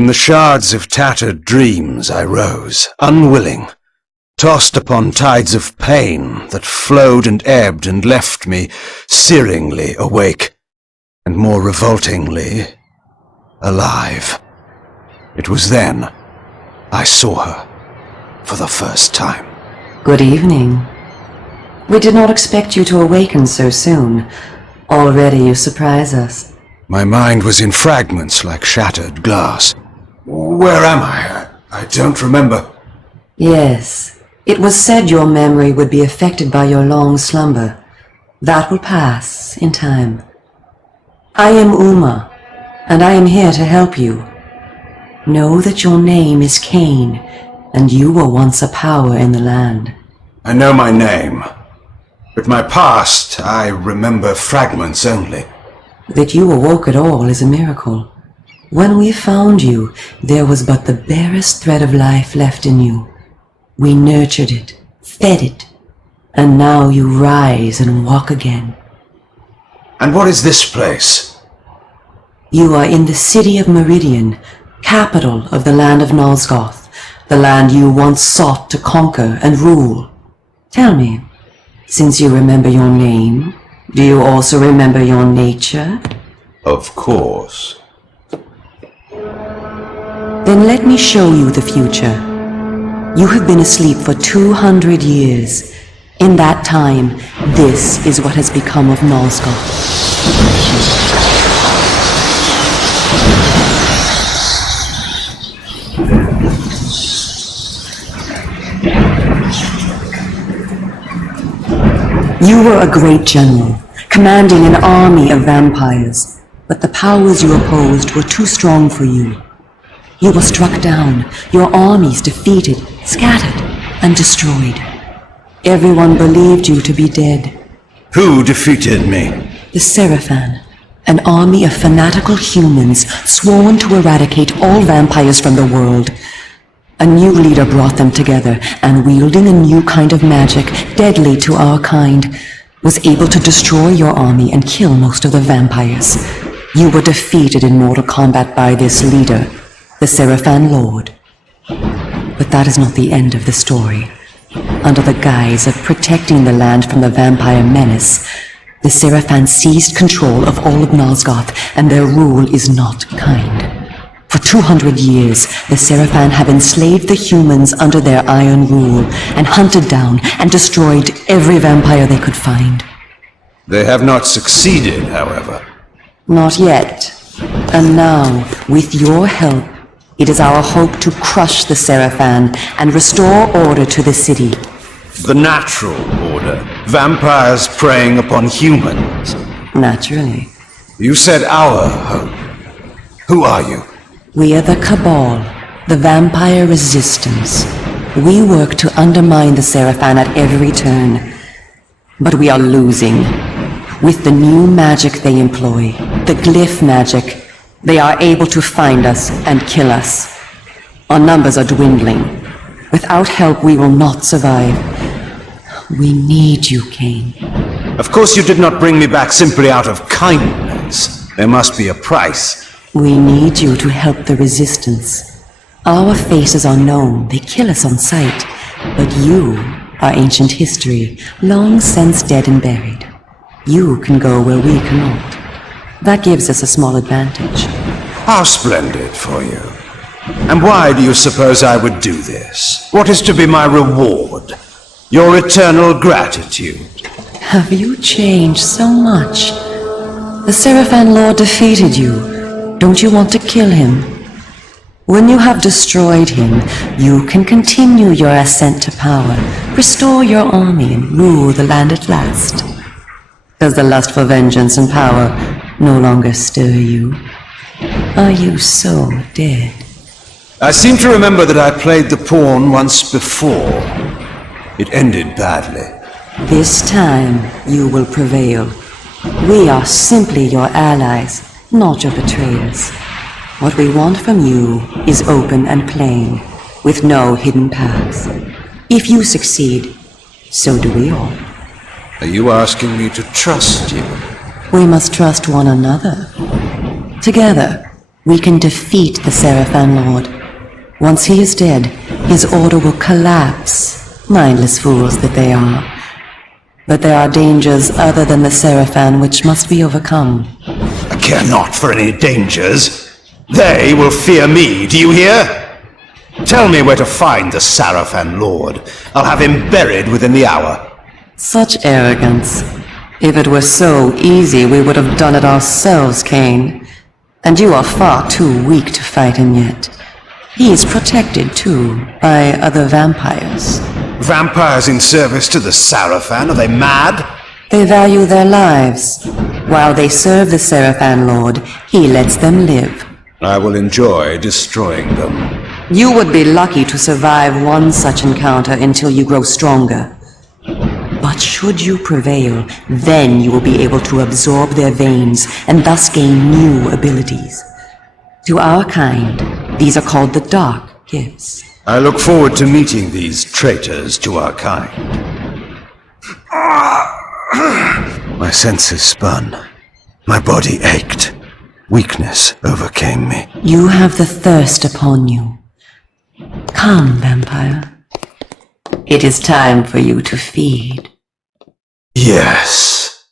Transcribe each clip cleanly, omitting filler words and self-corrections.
From the shards of tattered dreams I rose, unwilling, tossed upon tides of pain that flowed and ebbed and left me searingly awake, and more revoltingly, alive. It was then I saw her for the first time. Good evening. We did not expect you to awaken so soon. Already you surprise us. My mind was in fragments like shattered glass. Where am I? I don't remember. Yes, it was said your memory would be affected by your long slumber. That will pass in time. I am Uma, and I am here to help you. Know that your name is Kain, and you were once a power in the land. I know my name, but my past, I remember fragments only. That you awoke at all is a miracle. When we found you, there was but the barest thread of life left in you. We nurtured it, fed it, and now you rise and walk again. And what is this place? You are in the city of Meridian, capital of the land of Nosgoth, the land you once sought to conquer and rule. Tell me, since you remember your name, do you also remember your nature? Of course. Then let me show you the future. You have been asleep for 200 years. In that time, this is what has become of Nosgoth. You were a great general, commanding an army of vampires, but the powers you opposed were too strong for you. You were struck down, your armies defeated, scattered, and destroyed. Everyone believed you to be dead. Who defeated me? The Seraphan, an army of fanatical humans sworn to eradicate all vampires from the world. A new leader brought them together, and wielding a new kind of magic, deadly to our kind, was able to destroy your army and kill most of the vampires. You were defeated in mortal combat by this leader, the Seraphan Lord. But that is not the end of the story. Under the guise of protecting the land from the vampire menace, the Seraphan seized control of all of Nosgoth, and their rule is not kind. For 200 years, the Seraphan have enslaved the humans under their iron rule, and hunted down and destroyed every vampire they could find. They have not succeeded, however. Not yet. And now, with your help, it is our hope to crush the Seraphan and restore order to the city. The natural order. Vampires preying upon humans. Naturally. You said our hope. Who are you? We are the Cabal, the vampire resistance. We work to undermine the Seraphan at every turn. But we are losing. With the new magic they employ, the glyph magic, they are able to find us and kill us. Our numbers are dwindling. Without help, we will not survive. We need you, Kain. Of course you did not bring me back simply out of kindness. There must be a price. We need you to help the Resistance. Our faces are known, they kill us on sight. But you are ancient history, long since dead and buried. You can go where we cannot. That gives us a small advantage. How splendid for you. And why do you suppose I would do this? What is to be my reward? Your eternal gratitude. Have you changed so much? The Seraphan Lord defeated you. Don't you want to kill him? When you have destroyed him, you can continue your ascent to power, restore your army, and rule the land at last. Does the lust for vengeance and power no longer stir you? Are you so dead? I seem to remember that I played the pawn once before. It ended badly. This time you will prevail. We are simply your allies, not your betrayers. What we want from you is open and plain, with no hidden paths. If you succeed, so do we all. Are you asking me to trust you? We must trust one another. Together, we can defeat the Seraphan Lord. Once he is dead, his order will collapse, mindless fools that they are. But there are dangers other than the Seraphan which must be overcome. I care not for any dangers. They will fear me, do you hear? Tell me where to find the Seraphan Lord. I'll have him buried within the hour. Such arrogance. If it were so easy, we would have done it ourselves, Kain. And you are far too weak to fight him yet. He is protected, too, by other vampires. Vampires in service to the Seraphan? Are they mad? They value their lives. While they serve the Seraphan Lord, he lets them live. I will enjoy destroying them. You would be lucky to survive one such encounter until you grow stronger. But should you prevail, then you will be able to absorb their veins and thus gain new abilities. To our kind, these are called the Dark Gifts. I look forward to meeting these traitors to our kind. My senses spun. My body ached. Weakness overcame me. You have the thirst upon you. Come, vampire. It is time for you to feed. Yes.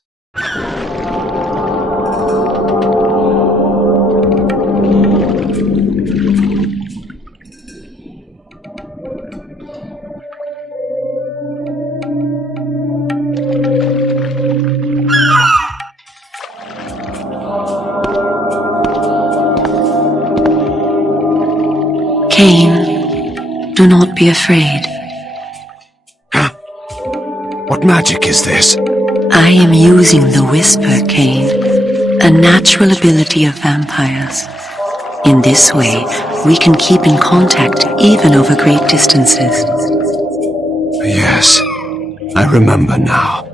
Kain, do not be afraid. What magic is this? I am using the Whisper, Kain, a natural ability of vampires. In this way, we can keep in contact even over great distances. Yes, I remember now.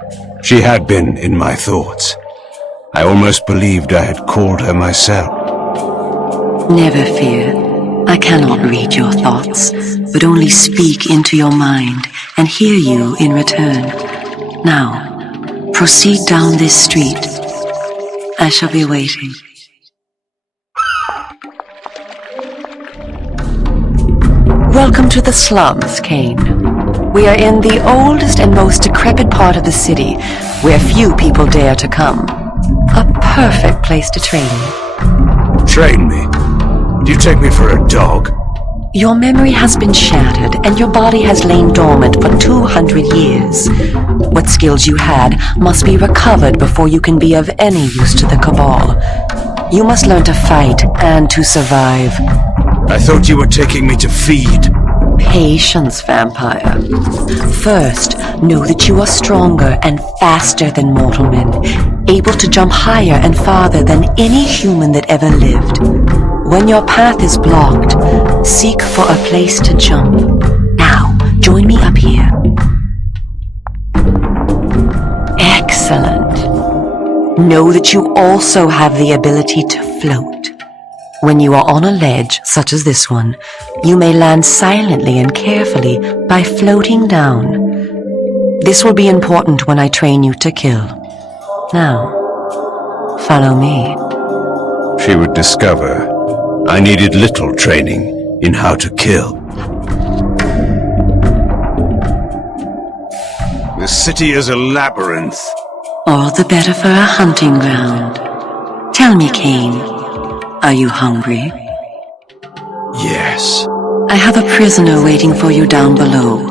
She had been in my thoughts. I almost believed I had called her myself. Never fear. I cannot read your thoughts, but only speak into your mind and hear you in return. Now, proceed down this street. I shall be waiting. Welcome to the slums, Kain. We are in the oldest and most decrepit part of the city, where few people dare to come. A perfect place to train you. Train me? Do you take me for a dog? Your memory has been shattered, and your body has lain dormant for 200 years. What skills you had must be recovered before you can be of any use to the Cabal. You must learn to fight and to survive. I thought you were taking me to feed. Patience, vampire. First, know that you are stronger and faster than mortal men, able to jump higher and farther than any human that ever lived. When your path is blocked, seek for a place to jump. Now, join me up here. Excellent. Know that you also have the ability to float. When you are on a ledge, such as this one, you may land silently and carefully by floating down. This will be important when I train you to kill. Now, follow me. She would discover I needed little training in how to kill. The city is a labyrinth. All the better for a hunting ground. Tell me, Kain, are you hungry? Yes. I have a prisoner waiting for you down below.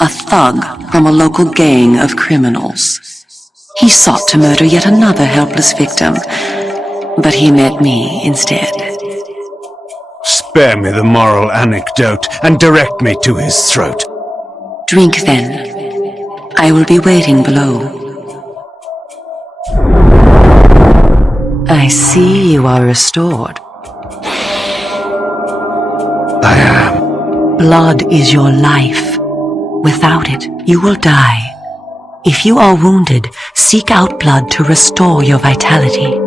A thug from a local gang of criminals. He sought to murder yet another helpless victim, but he met me instead. Spare me the moral anecdote and direct me to his throat. Drink then. I will be waiting below. I see you are restored. I am. Blood is your life. Without it, you will die. If you are wounded, seek out blood to restore your vitality.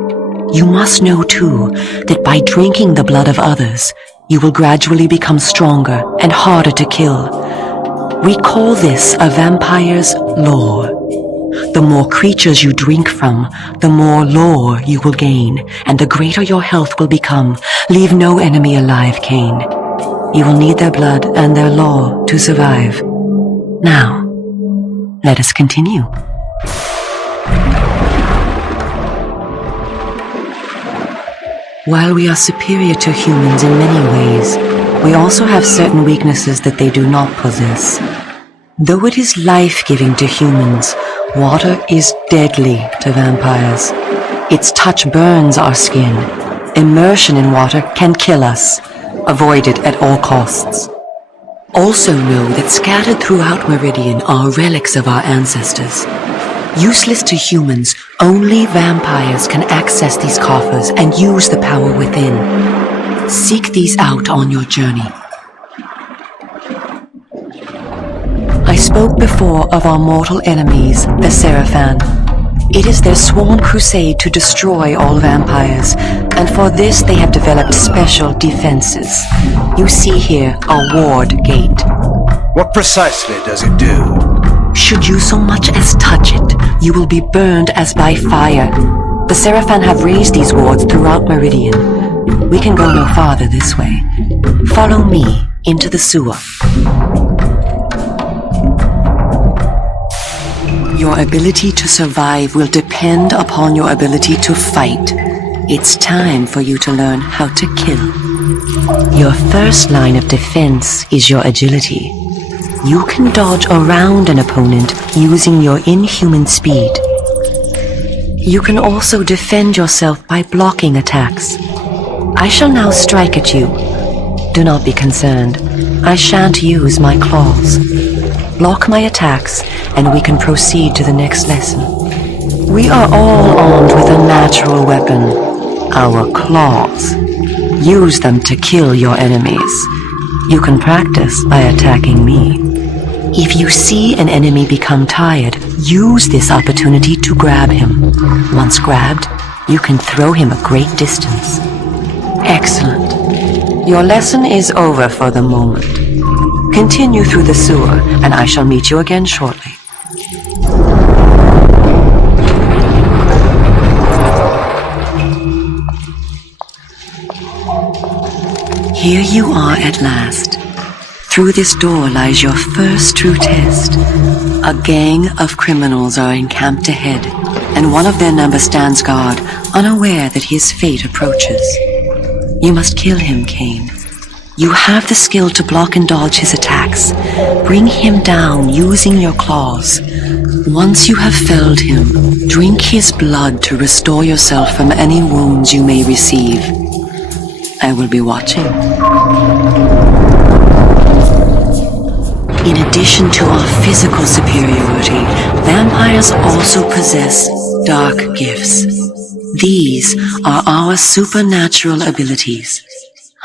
You must know, too, that by drinking the blood of others, you will gradually become stronger and harder to kill. We call this a vampire's lore. The more creatures you drink from, the more lore you will gain, and the greater your health will become. Leave no enemy alive, Kain. You will need their blood and their lore to survive. Now, let us continue. While we are superior to humans in many ways, we also have certain weaknesses that they do not possess. Though it is life-giving to humans, water is deadly to vampires. Its touch burns our skin. Immersion in water can kill us. Avoid it at all costs. Also know that scattered throughout Meridian are relics of our ancestors. Useless to humans, only vampires can access these coffers and use the power within. Seek these out on your journey. I spoke before of our mortal enemies, the Seraphan. It is their sworn crusade to destroy all vampires, and for this they have developed special defenses. You see here a ward gate. What precisely does it do? Should you so much as touch it, you will be burned as by fire. The Seraphan have raised these wards throughout Meridian. We can go no farther this way. Follow me into the sewer. Your ability to survive will depend upon your ability to fight. It's time for you to learn how to kill. Your first line of defense is your agility. You can dodge around an opponent using your inhuman speed. You can also defend yourself by blocking attacks. I shall now strike at you. Do not be concerned. I shan't use my claws. Block my attacks, and we can proceed to the next lesson. We are all armed with a natural weapon, our claws. Use them to kill your enemies. You can practice by attacking me. If you see an enemy become tired, use this opportunity to grab him. Once grabbed, you can throw him a great distance. Excellent. Your lesson is over for the moment. Continue through the sewer, and I shall meet you again shortly. Here you are at last. Through this door lies your first true test. A gang of criminals are encamped ahead, and one of their number stands guard, unaware that his fate approaches. You must kill him, Kain. You have the skill to block and dodge his attacks. Bring him down using your claws. Once you have felled him, drink his blood to restore yourself from any wounds you may receive. I will be watching. In addition to our physical superiority, vampires also possess dark gifts. These are our supernatural abilities.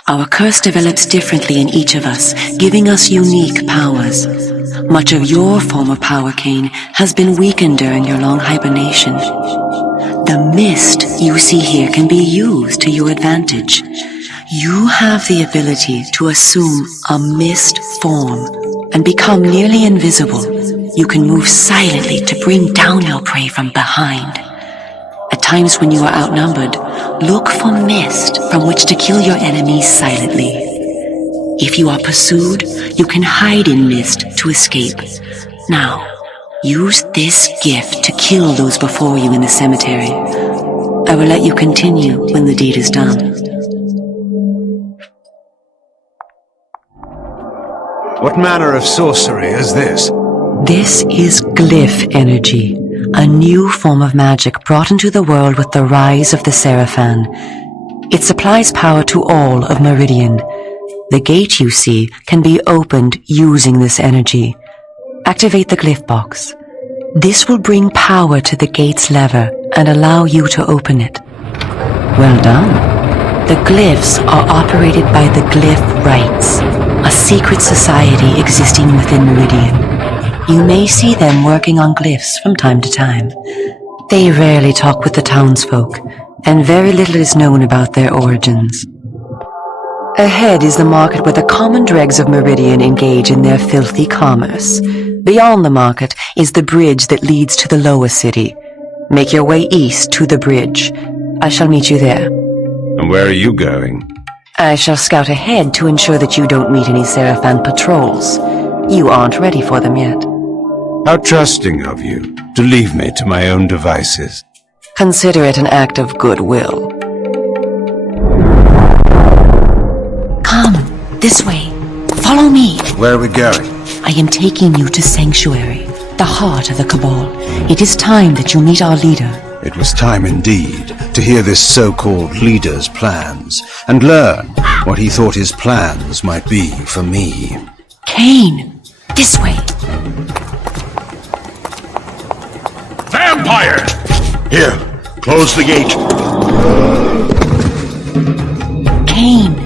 Our curse develops differently in each of us, giving us unique powers. Much of your former power, Kain, has been weakened during your long hibernation. The mist you see here can be used to your advantage. You have the ability to assume a mist form and become nearly invisible. You can move silently to bring down your prey from behind. At times when you are outnumbered, look for mist from which to kill your enemies silently. If you are pursued, you can hide in mist to escape. Now, use this gift to kill those before you in the cemetery. I will let you continue when the deed is done. What manner of sorcery is this? This is glyph energy, a new form of magic brought into the world with the rise of the Seraphan. It supplies power to all of Meridian. The gate you see can be opened using this energy. Activate the glyph box. This will bring power to the gate's lever and allow you to open it. Well done. The glyphs are operated by the Glyph Rites, a secret society existing within Meridian. You may see them working on glyphs from time to time. They rarely talk with the townsfolk, and very little is known about their origins. Ahead is the market where the common dregs of Meridian engage in their filthy commerce. Beyond the market is the bridge that leads to the lower city. Make your way east to the bridge. I shall meet you there. And where are you going? I shall scout ahead to ensure that you don't meet any Seraphan patrols. You aren't ready for them yet. How trusting of you to leave me to my own devices. Consider it an act of goodwill. Come, this way. Follow me. Where are we going? I am taking you to Sanctuary, the heart of the Cabal. It is time that you meet our leader. It was time indeed to hear this so-called leader's plans and learn what he thought his plans might be for me. Kain, this way. Vampire! Here, close the gate. Kain,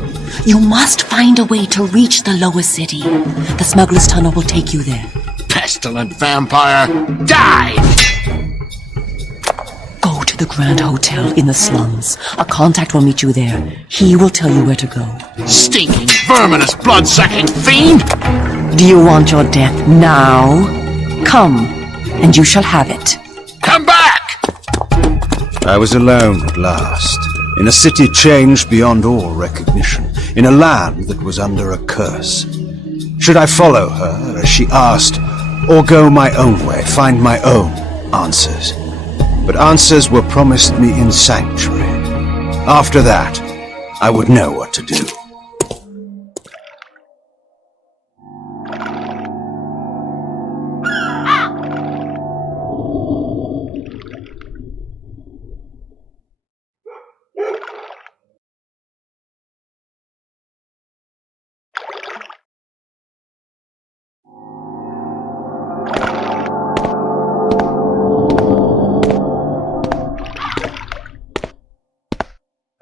you must find a way to reach the lower city. The smuggler's tunnel will take you there. Pestilent vampire, die! Go to the Grand Hotel in the slums. A contact will meet you there. He will tell you where to go. Stinking, verminous, blood-sucking fiend! Do you want your death now? Come, and you shall have it. Come back! I was alone at last, in a city changed beyond all recognition, in a land that was under a curse. Should I follow her, as she asked, or go my own way, find my own answers? But answers were promised me in Sanctuary. After that, I would know what to do.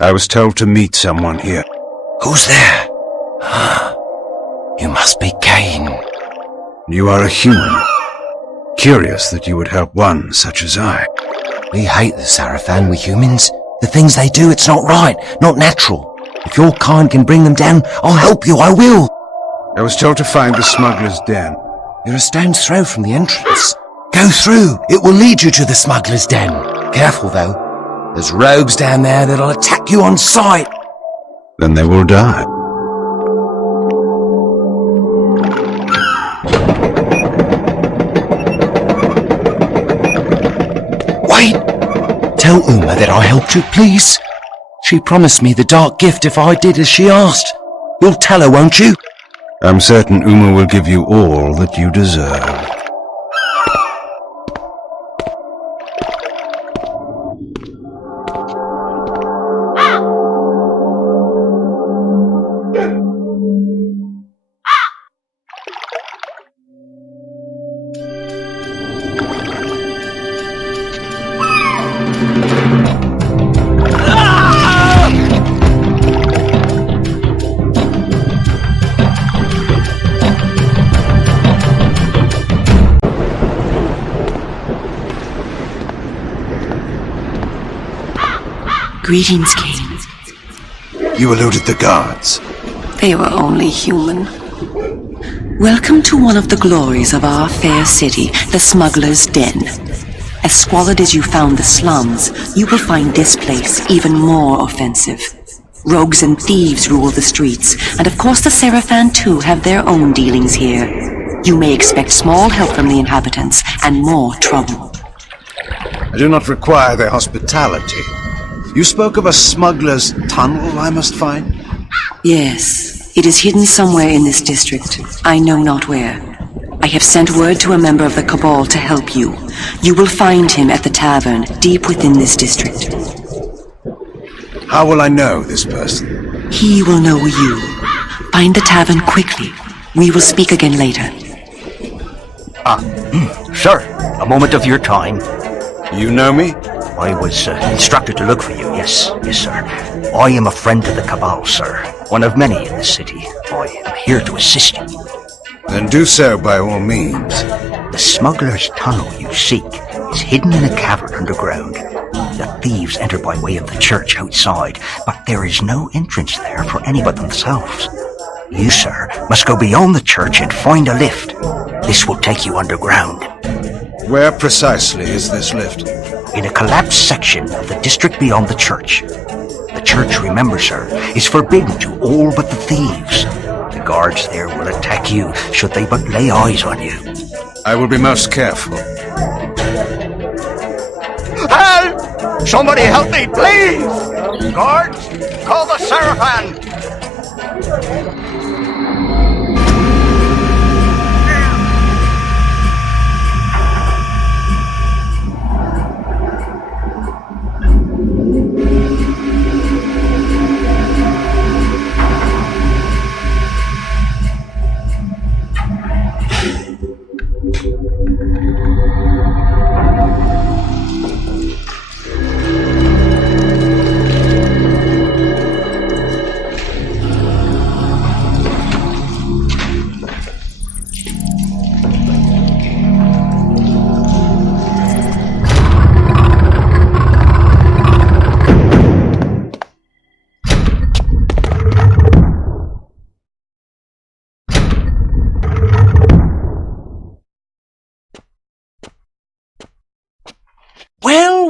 I was told to meet someone here. Who's there? You must be Kain. You are a human. Curious that you would help one such as I. We hate the Seraphan, we humans. The things they do, it's not right, not natural. If your kind can bring them down, I'll help you, I will. I was told to find the smuggler's den. You're a stone's throw from the entrance. Go through, it will lead you to the smuggler's den. Careful though. There's rogues down there that'll attack you on sight. Then they will die. Wait! Tell Uma that I helped you, please. She promised me the dark gift if I did as she asked. You'll tell her, won't you? I'm certain Uma will give you all that you deserve. Greetings, Kain. You eluded the guards. They were only human. Welcome to one of the glories of our fair city, the Smuggler's Den. As squalid as you found the slums, you will find this place even more offensive. Rogues and thieves rule the streets, and of course the Seraphan too have their own dealings here. You may expect small help from the inhabitants, and more trouble. I do not require their hospitality. You spoke of a smuggler's tunnel I must find? Yes, it is hidden somewhere in this district. I know not where. I have sent word to a member of the Cabal to help you. You will find him at the tavern, deep within this district. How will I know this person? He will know you. Find the tavern quickly. We will speak again later. Sir, a moment of your time. You know me? I was instructed to look for you, yes, sir. I am a friend of the Cabal, sir. One of many in the city. I am here to assist you. Then do so by all means. The smuggler's tunnel you seek is hidden in a cavern underground. The thieves enter by way of the church outside, but there is no entrance there for any but themselves. You, sir, must go beyond the church and find a lift. This will take you underground. Where precisely is this lift? In a collapsed section of the district beyond the church. The church, remember, sir, is forbidden to all but the thieves. The guards there will attack you should they but lay eyes on you. I will be most careful. Help! Somebody help me, please! Guards, call the Seraphim!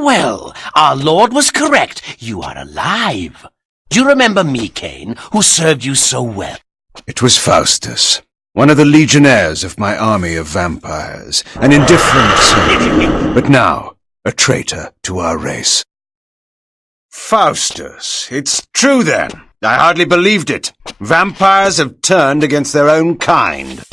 Well, our Lord was correct. You are alive. Do you remember me, Kain, who served you so well? It was Faustus, one of the legionnaires of my army of vampires, an indifferent soldier, but now a traitor to our race. Faustus, it's true then. I hardly believed it. Vampires have turned against their own kind.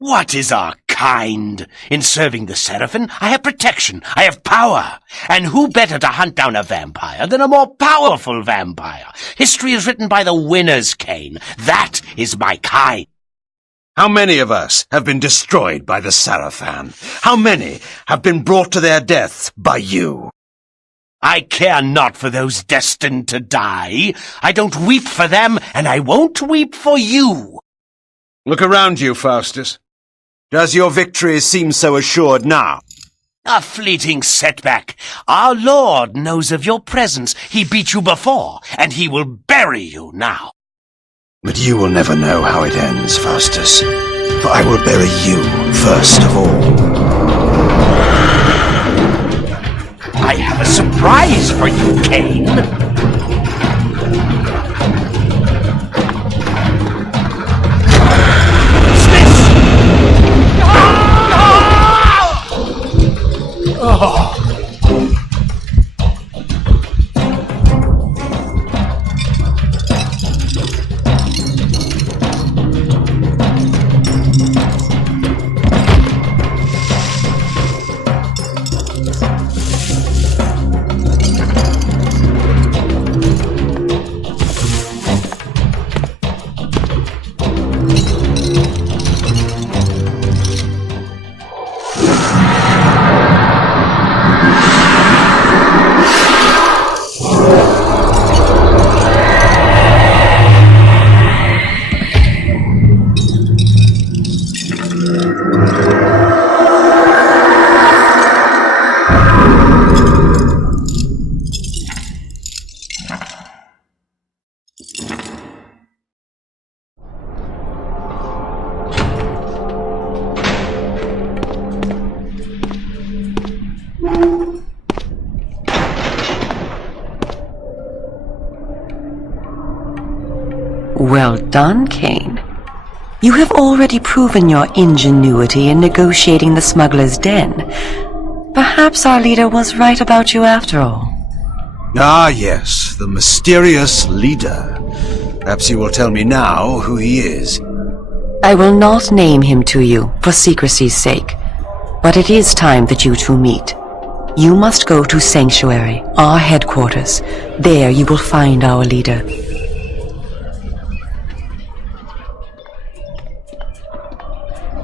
What is our kind? In serving the Seraphim, I have protection, I have power. And who better to hunt down a vampire than a more powerful vampire? History is written by the winners, Kain. That is my kind. How many of us have been destroyed by the Seraphim? How many have been brought to their deaths by you? I care not for those destined to die. I don't weep for them, and I won't weep for you. Look around you, Faustus. Does your victory seem so assured now? A fleeting setback. Our Lord knows of your presence. He beat you before, and he will bury you now. But you will never know how it ends, Faustus, for I will bury you first of all. I have a surprise for you, Kain. Well done, Kain. You have already proven your ingenuity in negotiating the smuggler's den. Perhaps our leader was right about you after all. Ah, yes, the mysterious leader. Perhaps you will tell me now who he is. I will not name him to you, for secrecy's sake. But it is time that you two meet. You must go to Sanctuary, our headquarters. There you will find our leader.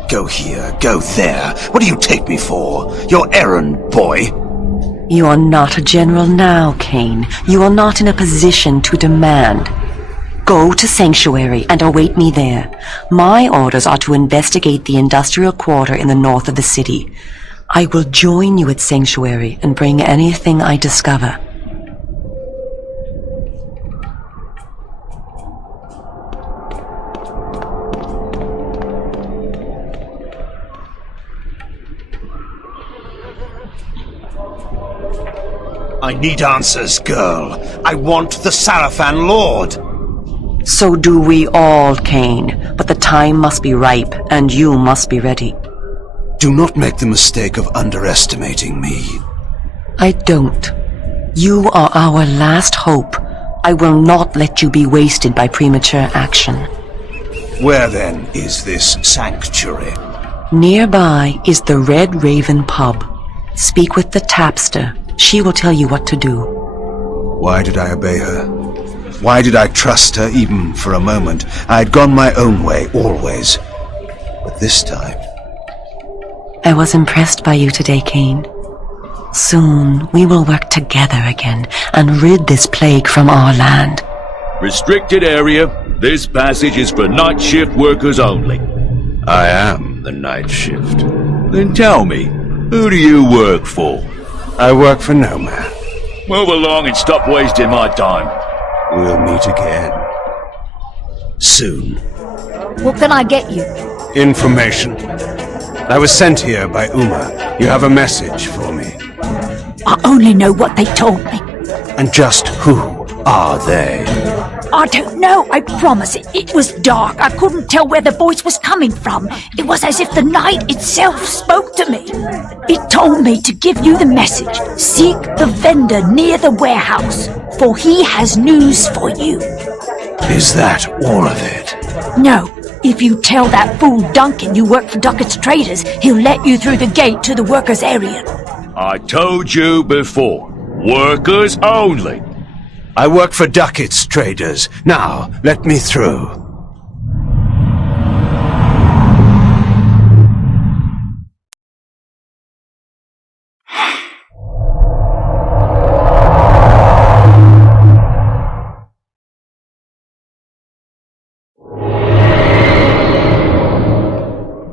Go here, go there. What do you take me for? Your errand boy? You are not a general now, Kain. You are not in a position to demand. Go to Sanctuary and await me there. My orders are to investigate the industrial quarter in the north of the city. I will join you at Sanctuary and bring anything I discover. I need answers, girl. I want the Sarafan Lord. So do we all, Kain. But the time must be ripe, and you must be ready. Do not make the mistake of underestimating me. I don't. You are our last hope. I will not let you be wasted by premature action. Where then is this sanctuary? Nearby is the Red Raven pub. Speak with the tapster. She will tell you what to do. Why did I obey her? Why did I trust her even for a moment? I had gone my own way, always. But this time... I was impressed by you today, Kain. Soon we will work together again and rid this plague from our land. Restricted area. This passage is for night shift workers only. I am the night shift. Then tell me, who do you work for? I work for no man. Move along and stop wasting my time. We'll meet again. Soon. What can I get you? Information. I was sent here by Uma. You have a message for me. I only know what they told me. And just who are they? I don't know, I promise. It was dark. I couldn't tell where the voice was coming from. It was as if the night itself spoke to me. It told me to give you the message. Seek the vendor near the warehouse, for he has news for you. Is that all of it? No. If you tell that fool Duncan you work for Duckett's Traders, he'll let you through the gate to the workers' area. I told you before. Workers only. I work for Duckett's Traders. Now, let me through.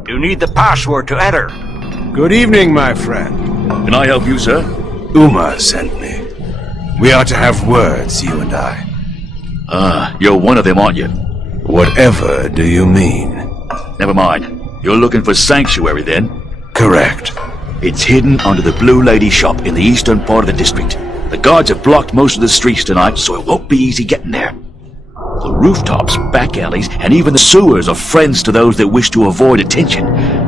You need the password to enter. Good evening, my friend. Can I help you, sir? Uma sent me. We are to have words, you and I. Ah, you're one of them, aren't you? Whatever do you mean? Never mind. You're looking for sanctuary, then? Correct. It's hidden under the Blue Lady shop in the eastern part of the district. The guards have blocked most of the streets tonight, so it won't be easy getting there. The rooftops, back alleys, and even the sewers are friends to those that wish to avoid attention.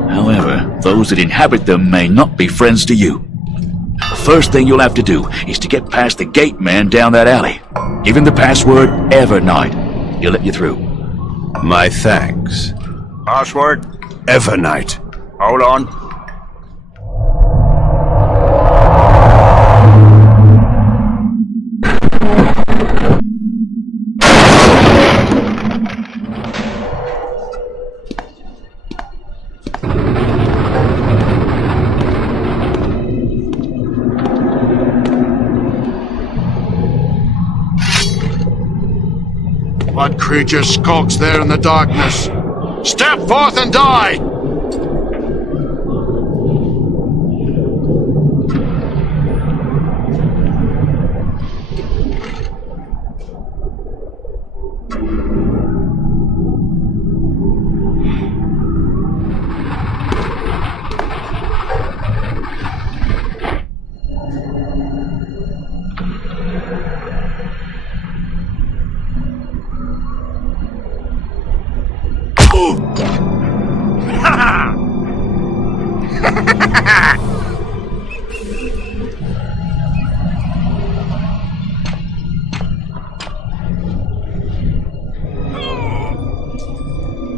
However, those that inhabit them may not be friends to you. The first thing you'll have to do is to get past the gate man down that alley. Give him the password Evernight. He'll let you through. My thanks. Password? Evernight. Hold on. What creature skulks there in the darkness? Step forth and die!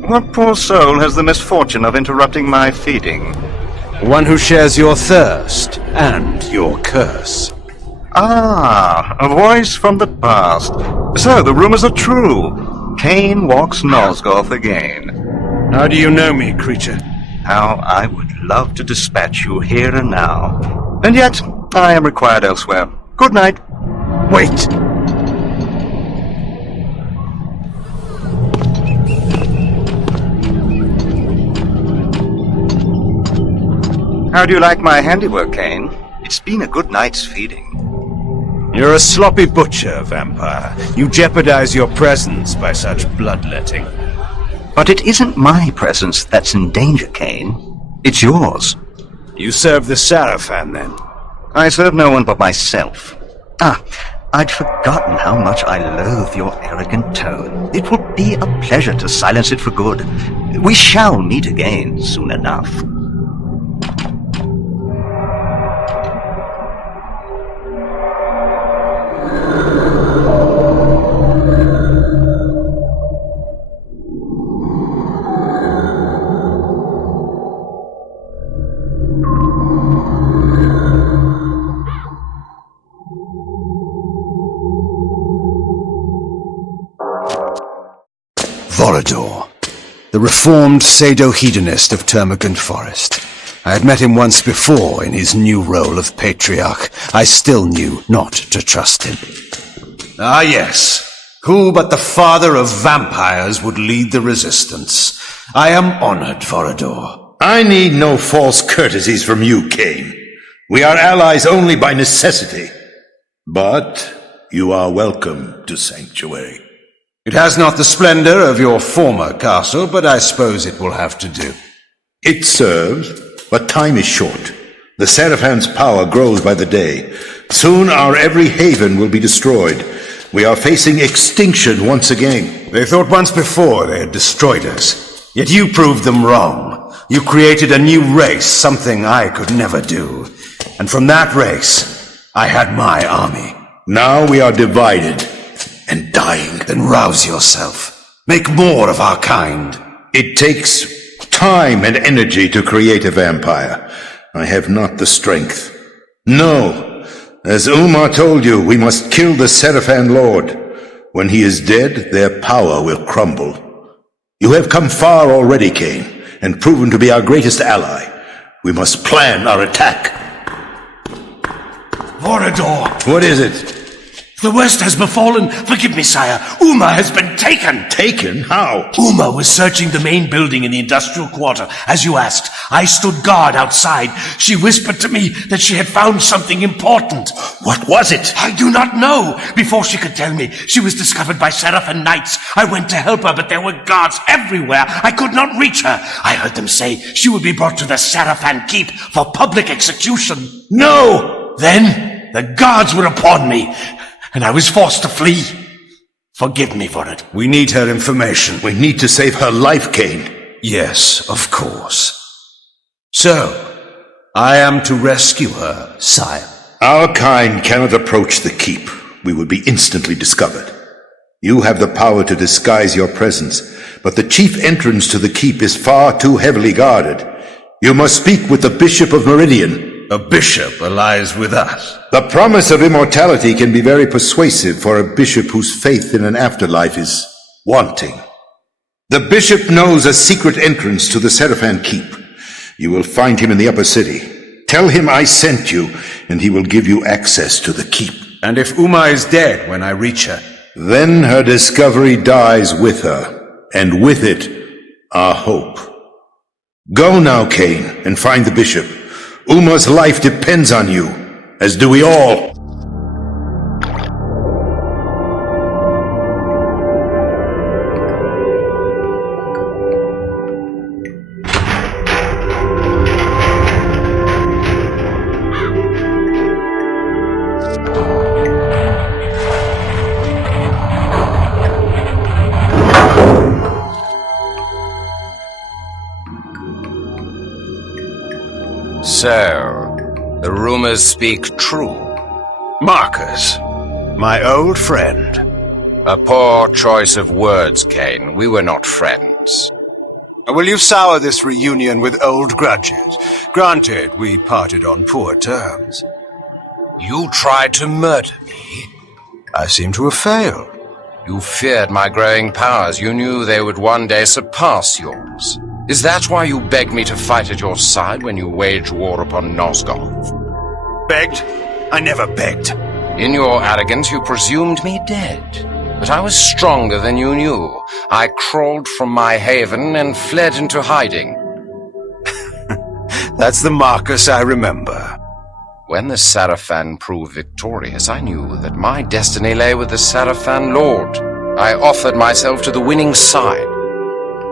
What poor soul has the misfortune of interrupting my feeding? One who shares your thirst and your curse. Ah, a voice from the past. So the rumors are true. Kain walks Nosgoth again. How do you know me, creature? How I would love to dispatch you here and now. And yet, I am required elsewhere. Good night. Wait! How do you like my handiwork, Kain? It's been a good night's feeding. You're a sloppy butcher, vampire. You jeopardize your presence by such bloodletting. But it isn't my presence that's in danger, Kain. It's yours. You serve the Sarafan, then? I serve no one but myself. Ah, I'd forgotten how much I loathe your arrogant tone. It will be a pleasure to silence it for good. We shall meet again soon enough. Volador, the reformed pseudo-hedonist of Termagant Forest. I had met him once before in his new role of patriarch. I still knew not to trust him. Ah, yes. Who but the father of vampires would lead the resistance? I am honored, Volador. I need no false courtesies from you, Kain. We are allies only by necessity. But you are welcome to Sanctuary. It has not the splendor of your former castle, but I suppose it will have to do. It serves, but time is short. The Seraphan's power grows by the day. Soon our every haven will be destroyed. We are facing extinction once again. They thought once before they had destroyed us. Yet you proved them wrong. You created a new race, something I could never do. And from that race, I had my army. Now we are divided and dying. Then rouse yourself. Make more of our kind. It takes time and energy to create a vampire. I have not the strength. No, as Umar told you, we must kill the Seraphan Lord. When he is dead, their power will crumble. You have come far already, Kain, and proven to be our greatest ally. We must plan our attack. Volador! What is it? The worst has befallen. Forgive me, sire. Uma has been taken. Taken? How? Uma was searching the main building in the industrial quarter, as you asked. I stood guard outside. She whispered to me that she had found something important. What was it? I do not know. Before she could tell me, she was discovered by Seraphan knights. I went to help her, but there were guards everywhere. I could not reach her. I heard them say she would be brought to the Seraphan Keep for public execution. No! Then the guards were upon me, and I was forced to flee. Forgive me for it. We need her information. We need to save her life, Kain. Yes, of course. So, I am to rescue her, sire. Our kind cannot approach the keep. We would be instantly discovered. You have the power to disguise your presence, but the chief entrance to the keep is far too heavily guarded. You must speak with the Bishop of Meridian. A bishop lies with us. The promise of immortality can be very persuasive for a bishop whose faith in an afterlife is wanting. The bishop knows a secret entrance to the Seraphan Keep. You will find him in the upper city. Tell him I sent you, and he will give you access to the keep. And if Uma is dead when I reach her? Then her discovery dies with her, and with it, our hope. Go now, Kain, and find the bishop. Uma's life depends on you, as do we all. So, the rumors speak true. Marcus, my old friend. A poor choice of words, Kain. We were not friends. Will you sour this reunion with old grudges? Granted, we parted on poor terms. You tried to murder me. I seem to have failed. You feared my growing powers. You knew they would one day surpass yours. Is that why you begged me to fight at your side when you waged war upon Nosgoth? Begged? I never begged. In your arrogance, you presumed me dead. But I was stronger than you knew. I crawled from my haven and fled into hiding. That's the Marcus I remember. When the Seraphan proved victorious, I knew that my destiny lay with the Seraphan Lord. I offered myself to the winning side.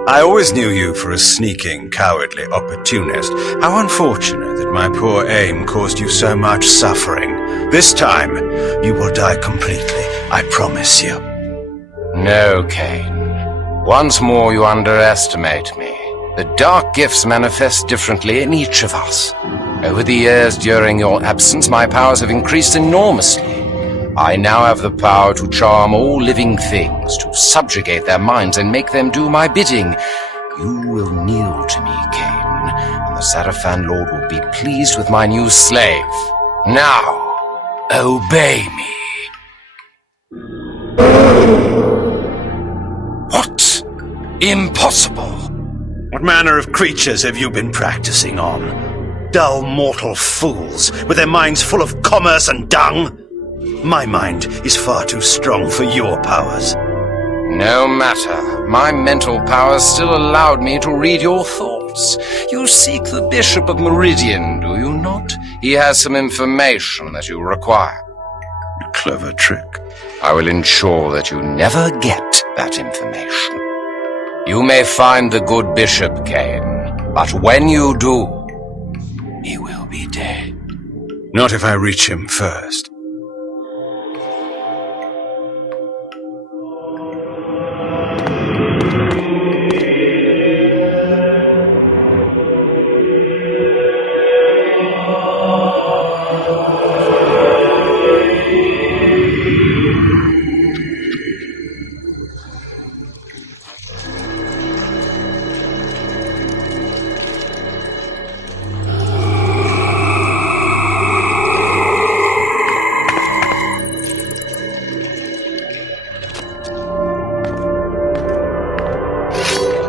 I always knew you for a sneaking, cowardly opportunist. How unfortunate that my poor aim caused you so much suffering. This time, you will die completely, I promise you. No, Kain. Once more you underestimate me. The dark gifts manifest differently in each of us. Over the years during your absence, my powers have increased enormously. I now have the power to charm all living things, to subjugate their minds and make them do my bidding. You will kneel to me, Kain, and the Sarafan Lord will be pleased with my new slave. Now, obey me. What? Impossible! What manner of creatures have you been practicing on? Dull mortal fools, with their minds full of commerce and dung? My mind is far too strong for your powers. No matter. My mental powers still allowed me to read your thoughts. You seek the Bishop of Meridian, do you not? He has some information that you require. A clever trick. I will ensure that you never get that information. You may find the good Bishop, Kain, but when you do, he will be dead. Not if I reach him first.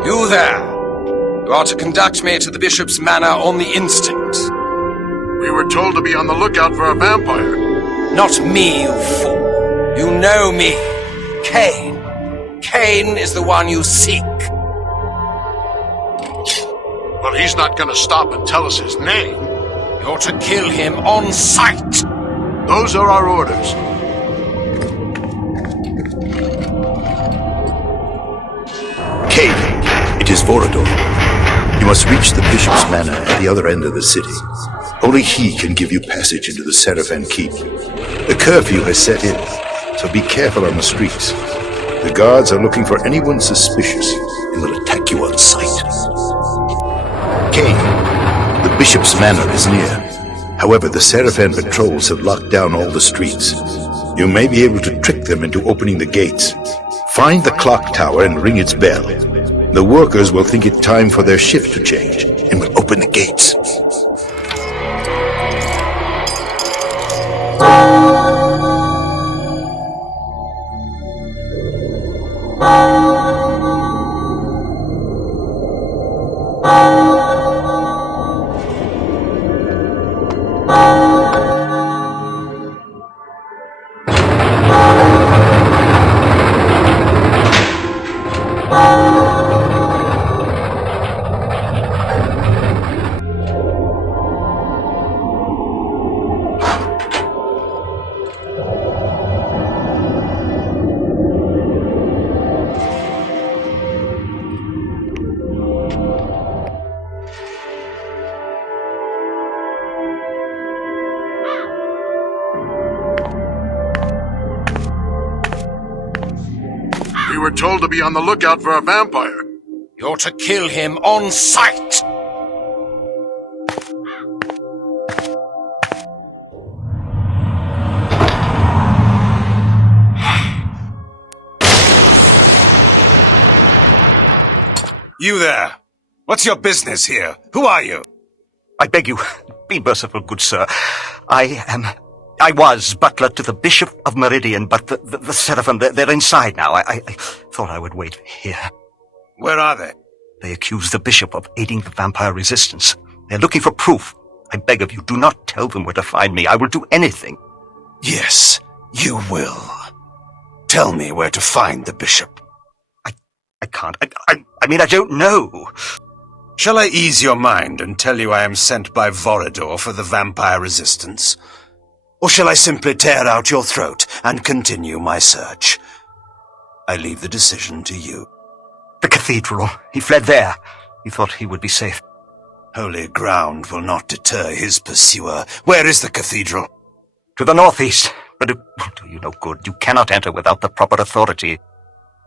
You there! You are to conduct me to the Bishop's manor on the instant. We were told to be on the lookout for a vampire. Not me, you fool. You know me. Kain. Kain is the one you seek. Well, he's not going to stop and tell us his name. You're to kill him on sight. Those are our orders. Kain, it is Vorador. You must reach the Bishop's Manor at the other end of the city. Only he can give you passage into the Sarafan Keep. The curfew has set in, so be careful on the streets. The guards are looking for anyone suspicious and will attack you on sight. Kain, the Bishop's Manor is near. However, the Sarafan patrols have locked down all the streets. You may be able to trick them into opening the gates. Find the clock tower and ring its bell. The workers will think it time for their shift to change and will open the gates. We were told to be on the lookout for a vampire. You're to kill him on sight. You there! What's your business here? Who are you? I beg you, be merciful, good sir. I was butler to the Bishop of Meridian, but the Seraphim, they're inside now. I thought I would wait here. Where are they? They accuse the Bishop of aiding the vampire resistance. They're looking for proof. I beg of you, do not tell them where to find me. I will do anything. Yes, you will. Tell me where to find the Bishop. I can't. I mean, I don't know. Shall I ease your mind and tell you I am sent by Vorador for the vampire resistance? Or shall I simply tear out your throat and continue my search? I leave the decision to you. The cathedral. He fled there. He thought he would be safe. Holy ground will not deter his pursuer. Where is the cathedral? To the northeast. But it will do you no good. You cannot enter without the proper authority.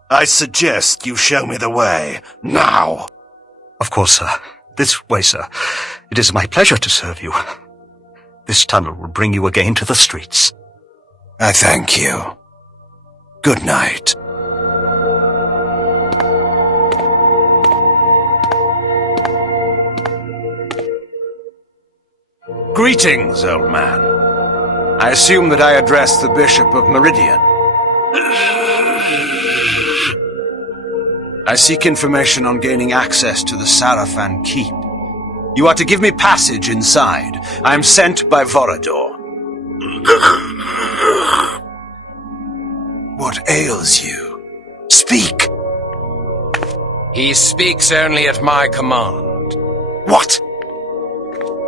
I suggest you show me the way, now! Of course, sir. This way, sir. It is my pleasure to serve you. This tunnel will bring you again to the streets. I thank you. Good night. Greetings, old man. I assume that I address the Bishop of Meridian. I seek information on gaining access to the Sarafan Keep. You are to give me passage inside. I am sent by Vorador. What ails you? Speak! He speaks only at my command. What?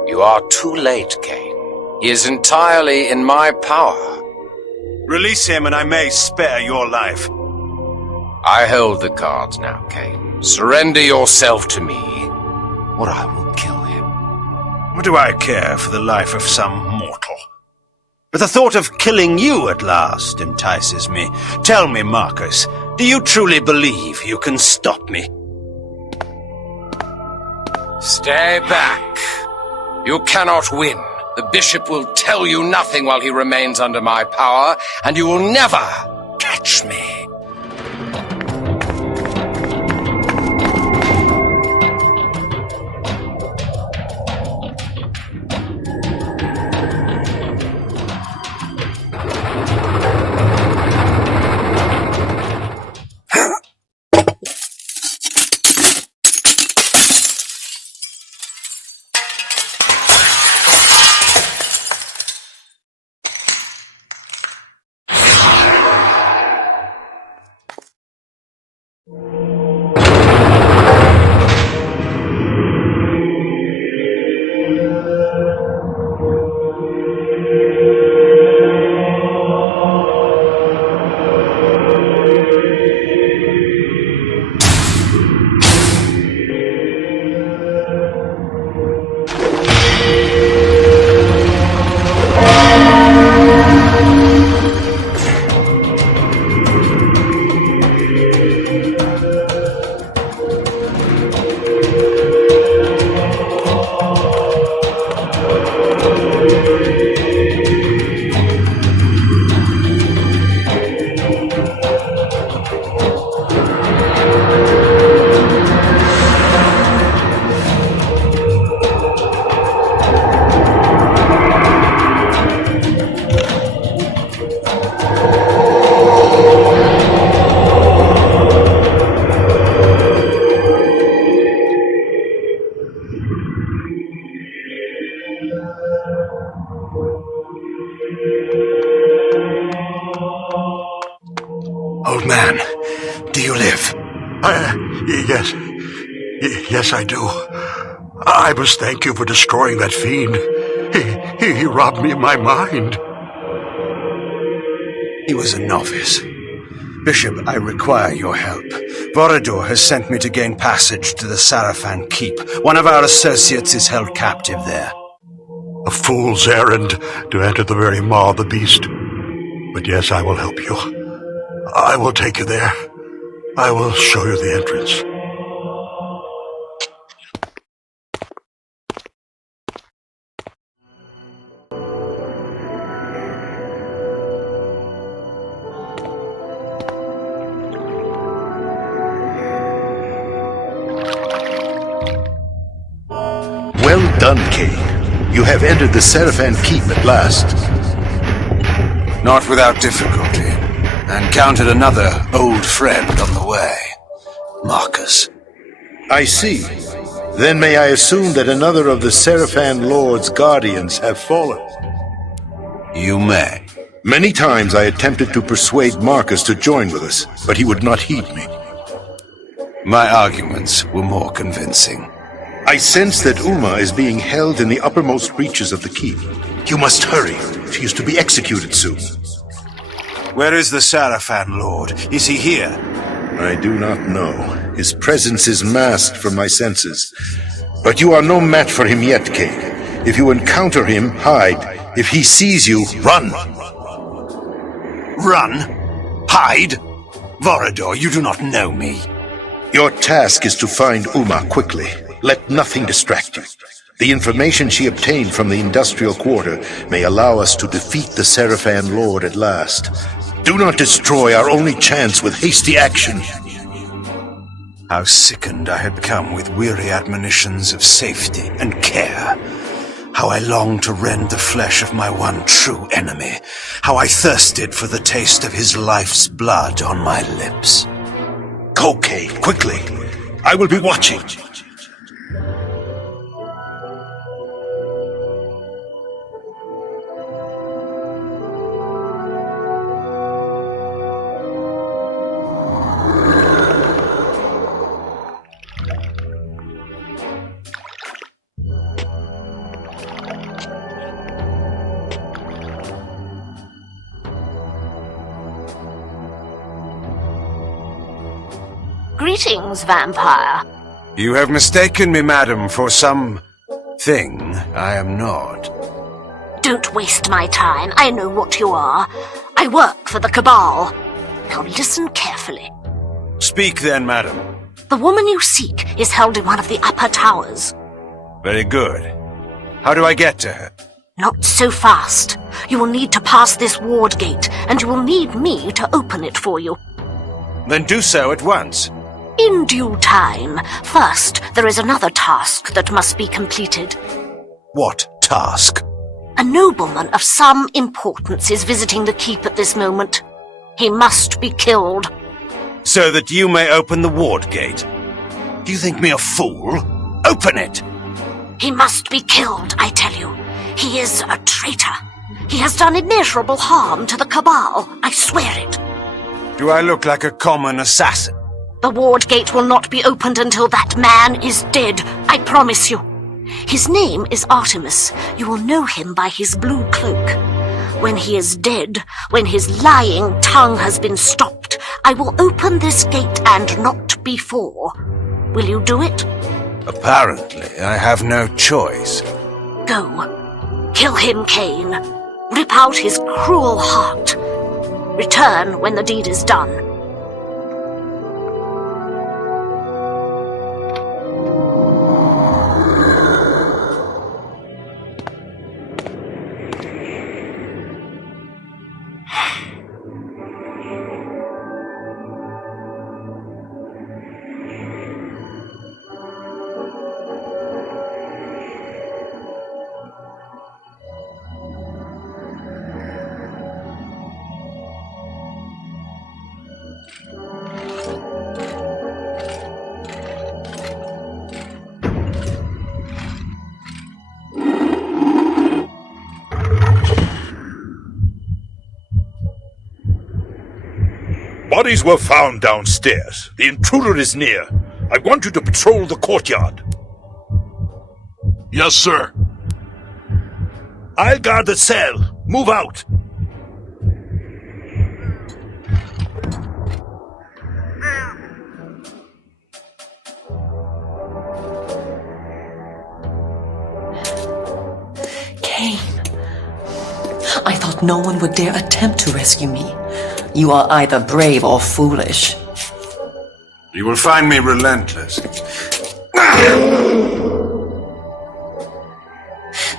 You are too late, Kain. He is entirely in my power. Release him and I may spare your life. I hold the cards now, Kain. Surrender yourself to me, or I will kill him. What do I care for the life of some mortal? But the thought of killing you at last entices me. Tell me, Marcus, do you truly believe you can stop me? Stay back. You cannot win. The bishop will tell you nothing while he remains under my power, and you will never catch me. Old man, do you live? Yes. Yes, I do. I must thank you for destroying that fiend. He robbed me of my mind. He was a novice. Bishop, I require your help. Vorador has sent me to gain passage to the Sarafan Keep. One of our associates is held captive there. A fool's errand to enter the very maw of the beast. But yes, I will help you. I will take you there. I will show you the entrance. Well done, Kain. You have entered the Sarafan Keep at last. Not without difficulty. I encountered another old friend on the way. Marcus. I see. Then may I assume that another of the Sarafan Lord's guardians have fallen? You may. Many times I attempted to persuade Marcus to join with us, but he would not heed me. My arguments were more convincing. I sense that Uma is being held in the uppermost reaches of the keep. You must hurry. She is to be executed soon. Where is the Sarafan Lord? Is he here? I do not know. His presence is masked from my senses. But you are no match for him yet, Kain. If you encounter him, hide. If he sees you, run! Run? Hide? Vorador, you do not know me. Your task is to find Uma quickly. Let nothing distract you. The information she obtained from the industrial quarter may allow us to defeat the Seraphan Lord at last. Do not destroy our only chance with hasty action. How sickened I had become with weary admonitions of safety and care. How I longed to rend the flesh of my one true enemy. How I thirsted for the taste of his life's blood on my lips. Go, Kain, quickly. I will be watching. Greetings, vampire. You have mistaken me, madam, for some thing I am not. Don't waste my time. I know what you are. I work for the Cabal. Now listen carefully. Speak then, madam. The woman you seek is held in one of the upper towers. Very good. How do I get to her? Not so fast. You will need to pass this ward gate, and you will need me to open it for you. Then do so at once. In due time. First, there is another task that must be completed. What task? A nobleman of some importance is visiting the keep at this moment. He must be killed. So that you may open the ward gate. Do you think me a fool? Open it! He must be killed, I tell you. He is a traitor. He has done immeasurable harm to the Cabal. I swear it. Do I look like a common assassin? The ward gate will not be opened until that man is dead, I promise you. His name is Artemis. You will know him by his blue cloak. When he is dead, when his lying tongue has been stopped, I will open this gate and not before. Will you do it? Apparently, I have no choice. Go. Kill him, Kain. Rip out his cruel heart. Return when the deed is done. Bodies were found downstairs. The intruder is near. I want you to patrol the courtyard. Yes, sir. I'll guard the cell. Move out. Kain, I thought no one would dare attempt to rescue me. You are either brave or foolish. You will find me relentless.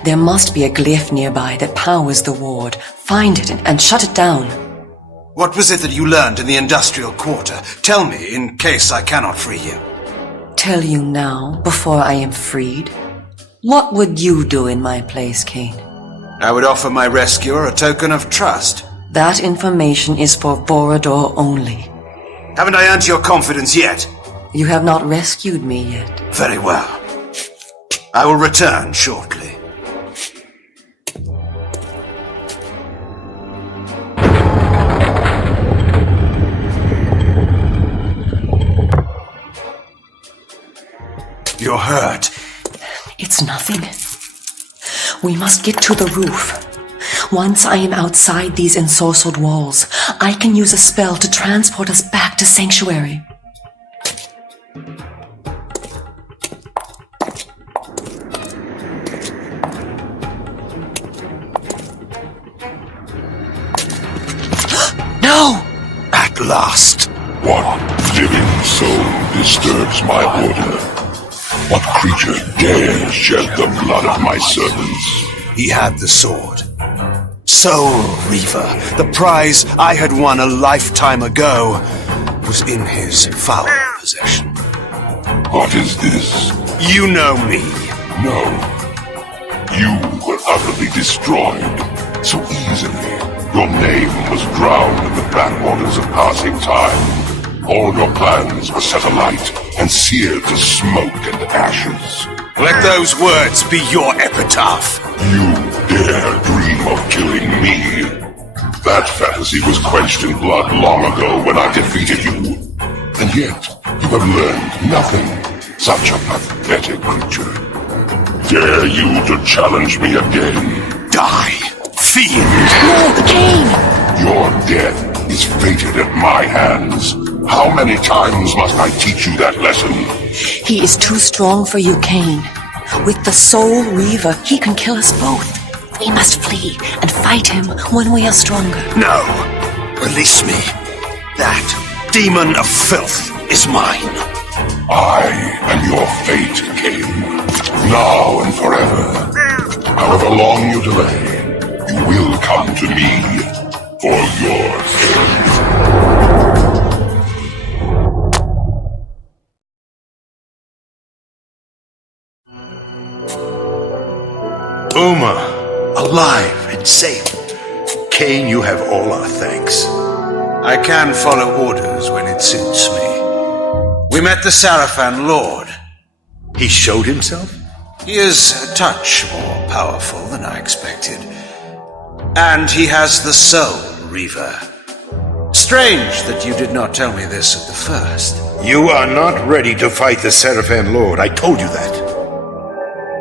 There must be a glyph nearby that powers the ward. Find it and shut it down. What was it that you learned in the industrial quarter? Tell me, in case I cannot free you. Tell you now, before I am freed? What would you do in my place, Kain? I would offer my rescuer a token of trust. That information is for Vorador only. Haven't I earned your confidence yet? You have not rescued me yet. Very well. I will return shortly. You're hurt. It's nothing. We must get to the roof. Once I am outside these ensorcelled walls, I can use a spell to transport us back to Sanctuary. No! At last. What living soul disturbs my order? What creature dares shed the blood of my servants? He had the sword. Soul Reaver, the prize I had won a lifetime ago, was in his foul possession. What is this? You know me. No. You were utterly destroyed so easily. Your name was drowned in the backwaters of passing time. All your plans were set alight and seared to smoke and ashes. Let those words be your epitaph. You dare dream of killing me? That fantasy was quenched in blood long ago when I defeated you. And yet, you have learned nothing. Such a pathetic creature. Dare you to challenge me again? Die, fiend! No, Kain! Your death is fated at my hands. How many times must I teach you that lesson? He is too strong for you, Kain. With the Soul Reaver, he can kill us both. We must flee and fight him when we are stronger. No! Release me. That demon of filth is mine. I am your fate, Kain. Now and forever. However long you delay, you will come to me for your end. Uma, alive and safe. Kain, you have all our thanks. I can follow orders when it suits me. We met the Sarafan Lord. He showed himself? He is a touch more powerful than I expected. And he has the Soul Reaver. Strange that you did not tell me this at the first. You are not ready to fight the Sarafan Lord. I told you that.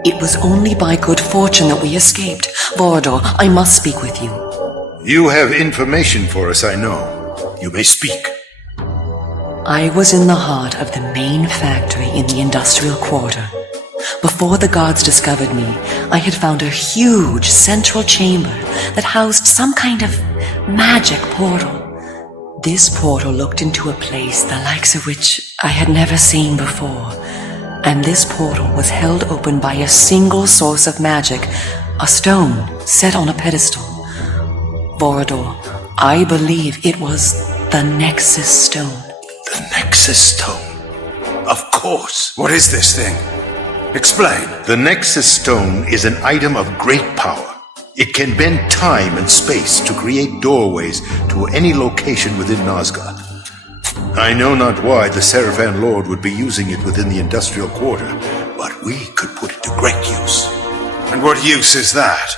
It was only by good fortune that we escaped. Vorador, I must speak with you. You have information for us, I know. You may speak. I was in the heart of the main factory in the industrial quarter. Before the guards discovered me, I had found a huge central chamber that housed some kind of magic portal. This portal looked into a place the likes of which I had never seen before. And this portal was held open by a single source of magic, a stone set on a pedestal. Vorador, I believe it was the Nexus Stone. The Nexus Stone? Of course. What is this thing? Explain. The Nexus Stone is an item of great power. It can bend time and space to create doorways to any location within Nosgoth. I know not why the Sarafan Lord would be using it within the industrial quarter, but we could put it to great use. And what use is that?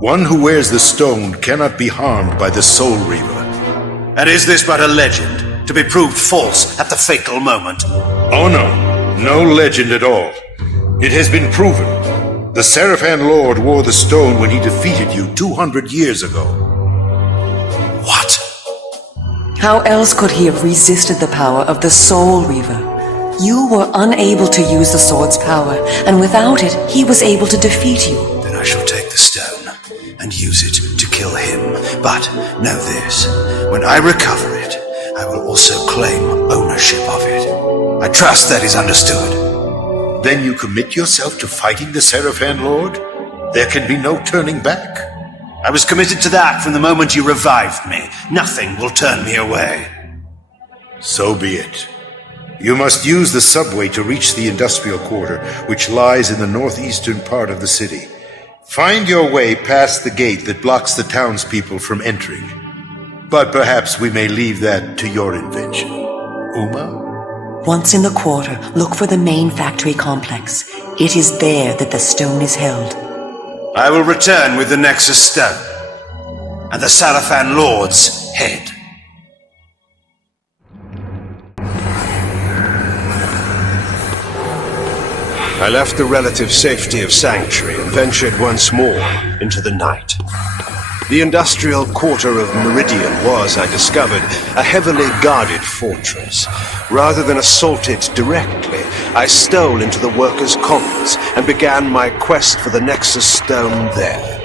One who wears the stone cannot be harmed by the Soul Reaver. And is this but a legend, to be proved false at the fatal moment? Oh no, no legend at all. It has been proven. The Sarafan Lord wore the stone when he defeated you 200 years ago. What? How else could he have resisted the power of the Soul Reaver? You were unable to use the sword's power, and without it, he was able to defeat you. Then I shall take the stone and use it to kill him. But know this, when I recover it, I will also claim ownership of it. I trust that is understood. Then you commit yourself to fighting the Sarafan Lord? There can be no turning back. I was committed to that from the moment you revived me. Nothing will turn me away. So be it. You must use the subway to reach the industrial quarter, which lies in the northeastern part of the city. Find your way past the gate that blocks the townspeople from entering. But perhaps we may leave that to your invention. Uma? Once in the quarter, look for the main factory complex. It is there that the stone is held. I will return with the Nexus Stone and the Sarafan Lord's head. I left the relative safety of Sanctuary and ventured once more into the night. The industrial quarter of Meridian was, I discovered, a heavily guarded fortress. Rather than assault it directly, I stole into the workers' commons and began my quest for the Nexus Stone there.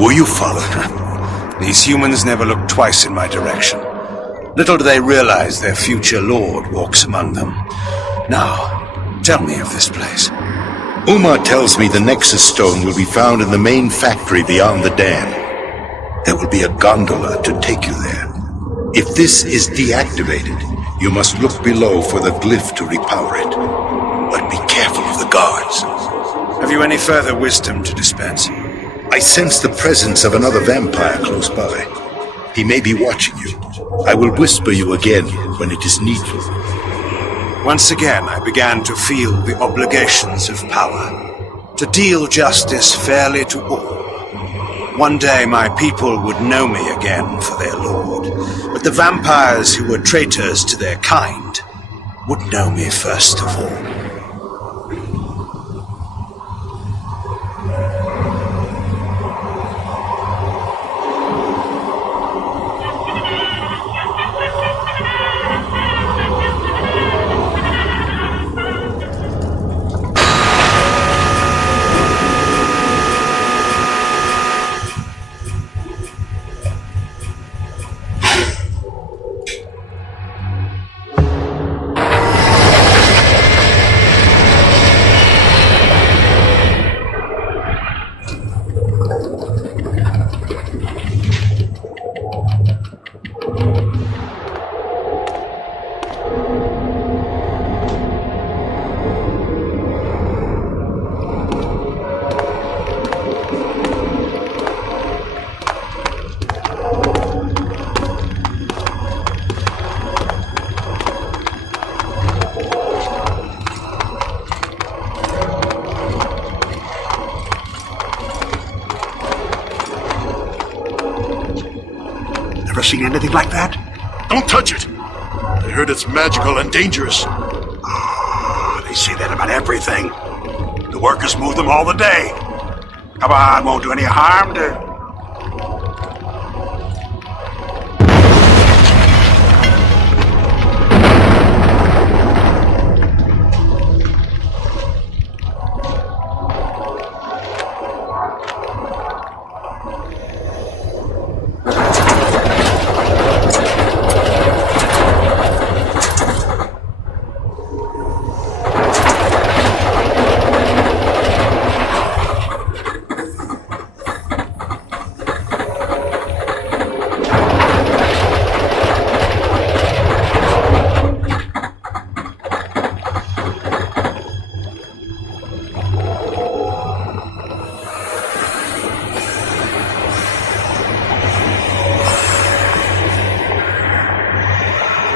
Were you followed? These humans never look twice in my direction. Little do they realize their future lord walks among them. Now, tell me of this place. Umar tells me the Nexus Stone will be found in the main factory beyond the dam. There will be a gondola to take you there. If this is deactivated, you must look below for the glyph to repower it. But be careful of the guards. Have you any further wisdom to dispense? I sense the presence of another vampire close by. He may be watching you. I will whisper you again when it is needful. Once again, I began to feel the obligations of power, to deal justice fairly to all. One day my people would know me again for their lord, but the vampires who were traitors to their kind would know me first of all. Ever seen anything like that? Don't touch it! I heard it's magical and dangerous. They say that about everything. The workers move them all the day. Come on, won't do any harm to...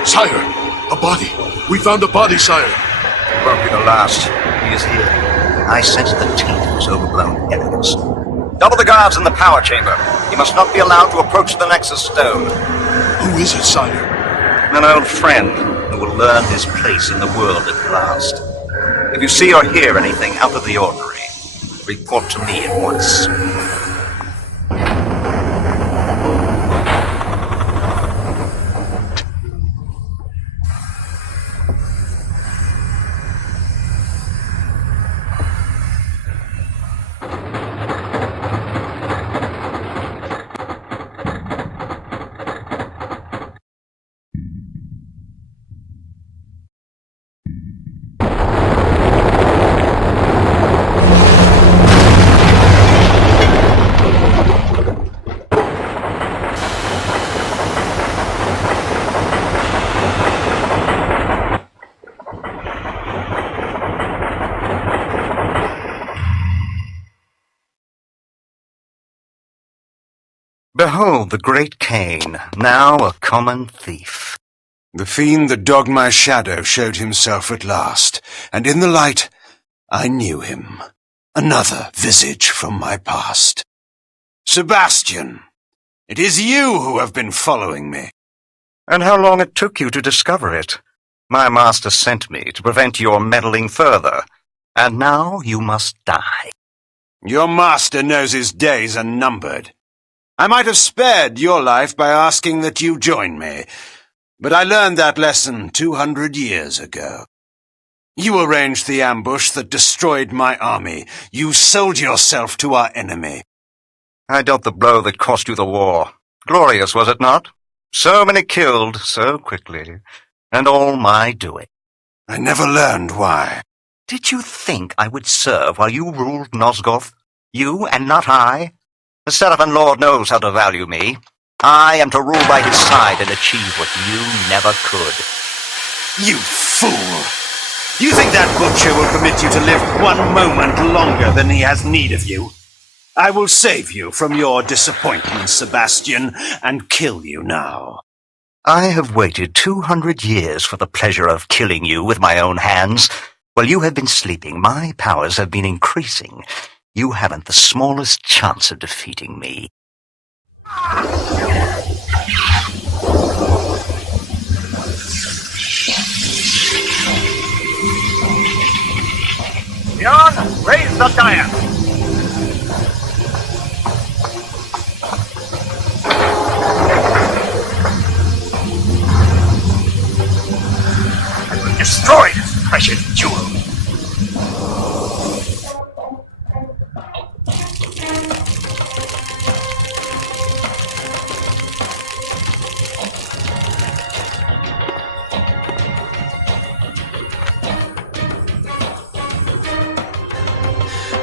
Sire, a body. We found a body, sire. Won't be the last. He is here. I sense the taint of his overblown evidence. Double the guards in the power chamber. He must not be allowed to approach the Nexus Stone. Who is it, sire? An old friend who will learn his place in the world at last. If you see or hear anything out of the ordinary, report to me at once. Behold the great Kain, now a common thief. The fiend that dogged my shadow showed himself at last, and in the light I knew him. Another visage from my past. Sebastian, It is you who have been following me. And how long it took you to discover it. My master sent me to prevent your meddling further, and now you must die. Your master knows his days are numbered. I might have spared your life by asking that you join me, but I learned that lesson 200 years ago. You arranged the ambush that destroyed my army. You sold yourself to our enemy. I dealt the blow that cost you the war. Glorious, was it not? So many killed so quickly, and all my doing. I never learned why. Did you think I would serve while you ruled Nosgoth? You and not I? The Seraphim Lord knows how to value me. I am to rule by his side and achieve what you never could. You fool! You think that butcher will permit you to live one moment longer than he has need of you? I will save you from your disappointment, Sebastian, and kill you now. I have waited 200 years for the pleasure of killing you with my own hands. While you have been sleeping, my powers have been increasing. You haven't the smallest chance of defeating me. Bjorn, raise the giant! I will destroy this precious jewel!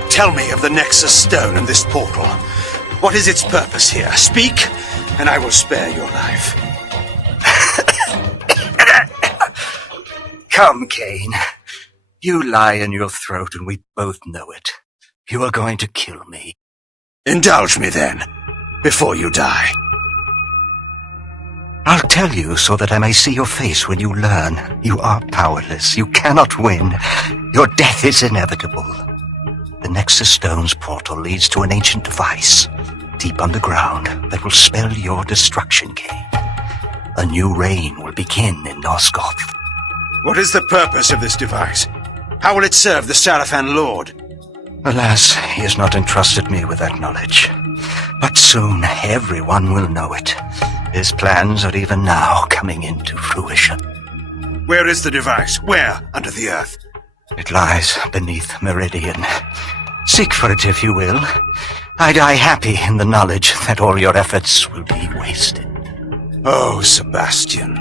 Tell me of the Nexus Stone and this portal. What is its purpose here? Speak, and I will spare your life. Come, Kain. You lie in your throat and we both know it. You are going to kill me. Indulge me then, before you die. I'll tell you so that I may see your face when you learn. You are powerless. You cannot win. Your death is inevitable. The Nexus Stone's portal leads to an ancient device, deep underground, that will spell your destruction, Kain. A new reign will begin in Nosgoth. What is the purpose of this device? How will it serve the Seraphim Lord? Alas, he has not entrusted me with that knowledge. But soon everyone will know it. His plans are even now coming into fruition. Where is the device? Where under the earth? It lies beneath Meridian. Seek for it if you will. I die happy in the knowledge that all your efforts will be wasted. Oh, Sebastian,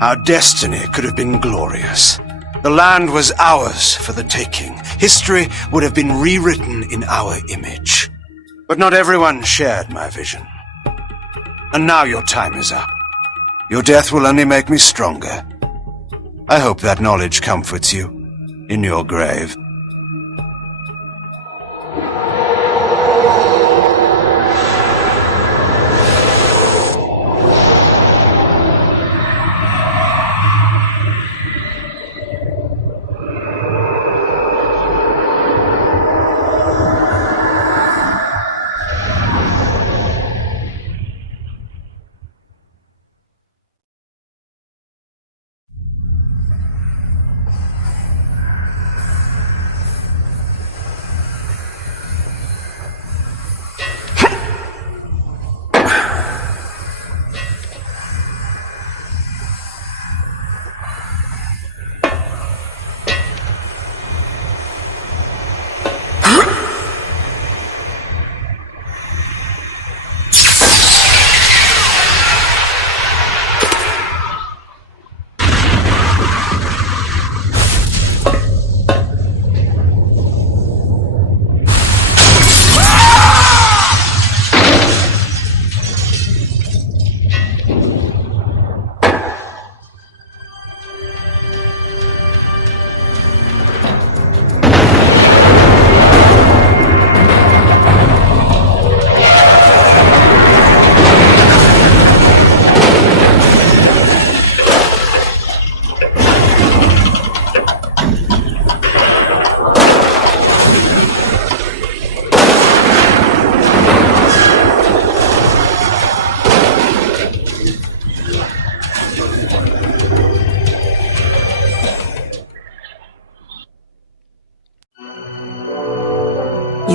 our destiny could have been glorious. The land was ours for the taking. History would have been rewritten in our image. But not everyone shared my vision. And now your time is up. Your death will only make me stronger. I hope that knowledge comforts you in your grave.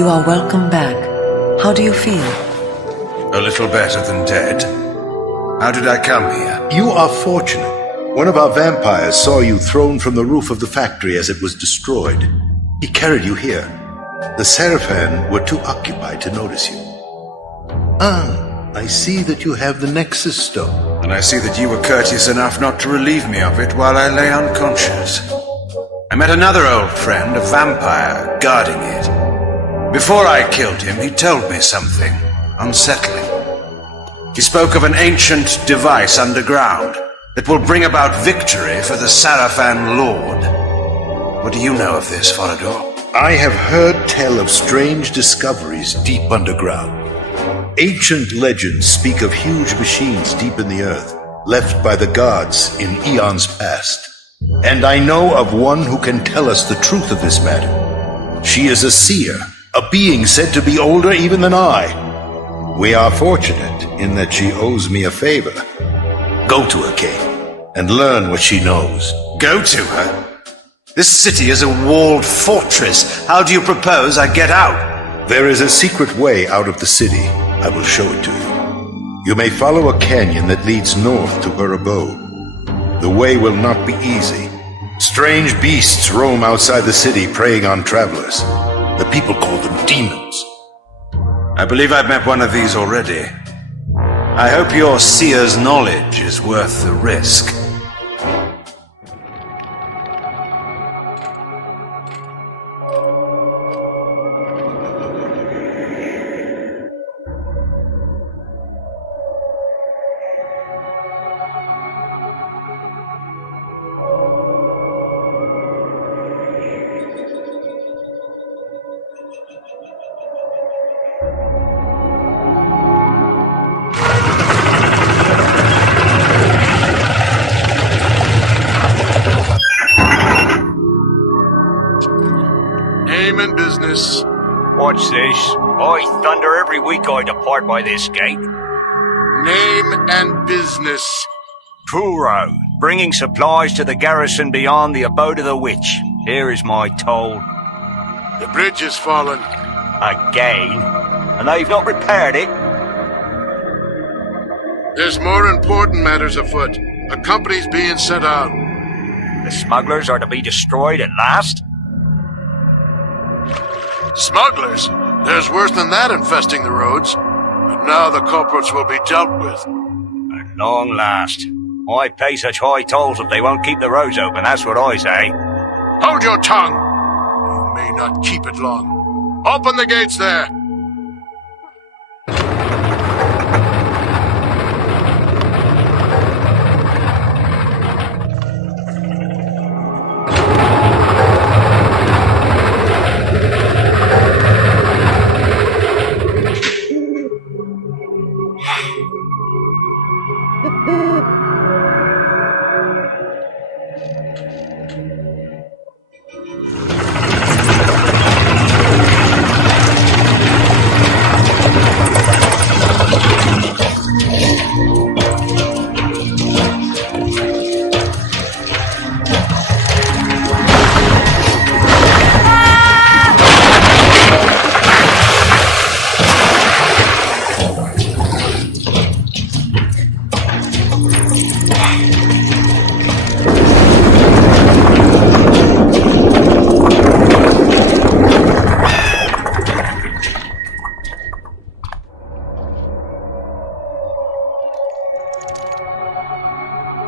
You are welcome back. How do you feel? A little better than dead. How did I come here? You are fortunate. One of our vampires saw you thrown from the roof of the factory as it was destroyed. He carried you here. The Seraphan were too occupied to notice you. Ah, I see that you have the Nexus Stone. And I see that you were courteous enough not to relieve me of it while I lay unconscious. I met another old friend, a vampire, guarding it. Before I killed him, he told me something unsettling. He spoke of an ancient device underground that will bring about victory for the Seraphan Lord. What do you know of this, Forador? I have heard tell of strange discoveries deep underground. Ancient legends speak of huge machines deep in the earth, left by the gods in eons past. And I know of one who can tell us the truth of this matter. She is a seer, a being said to be older even than I. We are fortunate in that she owes me a favor. Go to her, Kain, and learn what she knows. Go to her? This city is a walled fortress. How do you propose I get out? There is a secret way out of the city. I will show it to you. You may follow a canyon that leads north to her abode. The way will not be easy. Strange beasts roam outside the city preying on travelers. The people call them demons. I believe I've met one of these already. I hope your seer's knowledge is worth the risk. Business. What's this? By thunder, every week I depart by this gate. Name and business. Truro, bringing supplies to the garrison beyond the abode of the witch. Here is my toll. The bridge has fallen. Again? And they've not repaired it? There's more important matters afoot. A company's being sent out. The smugglers are to be destroyed at last? Smugglers? There's worse than that infesting the roads. But now the culprits will be dealt with. At long last. Why pay such high tolls if they won't keep the roads open? That's what I say. Hold your tongue! You may not keep it long. Open the gates there!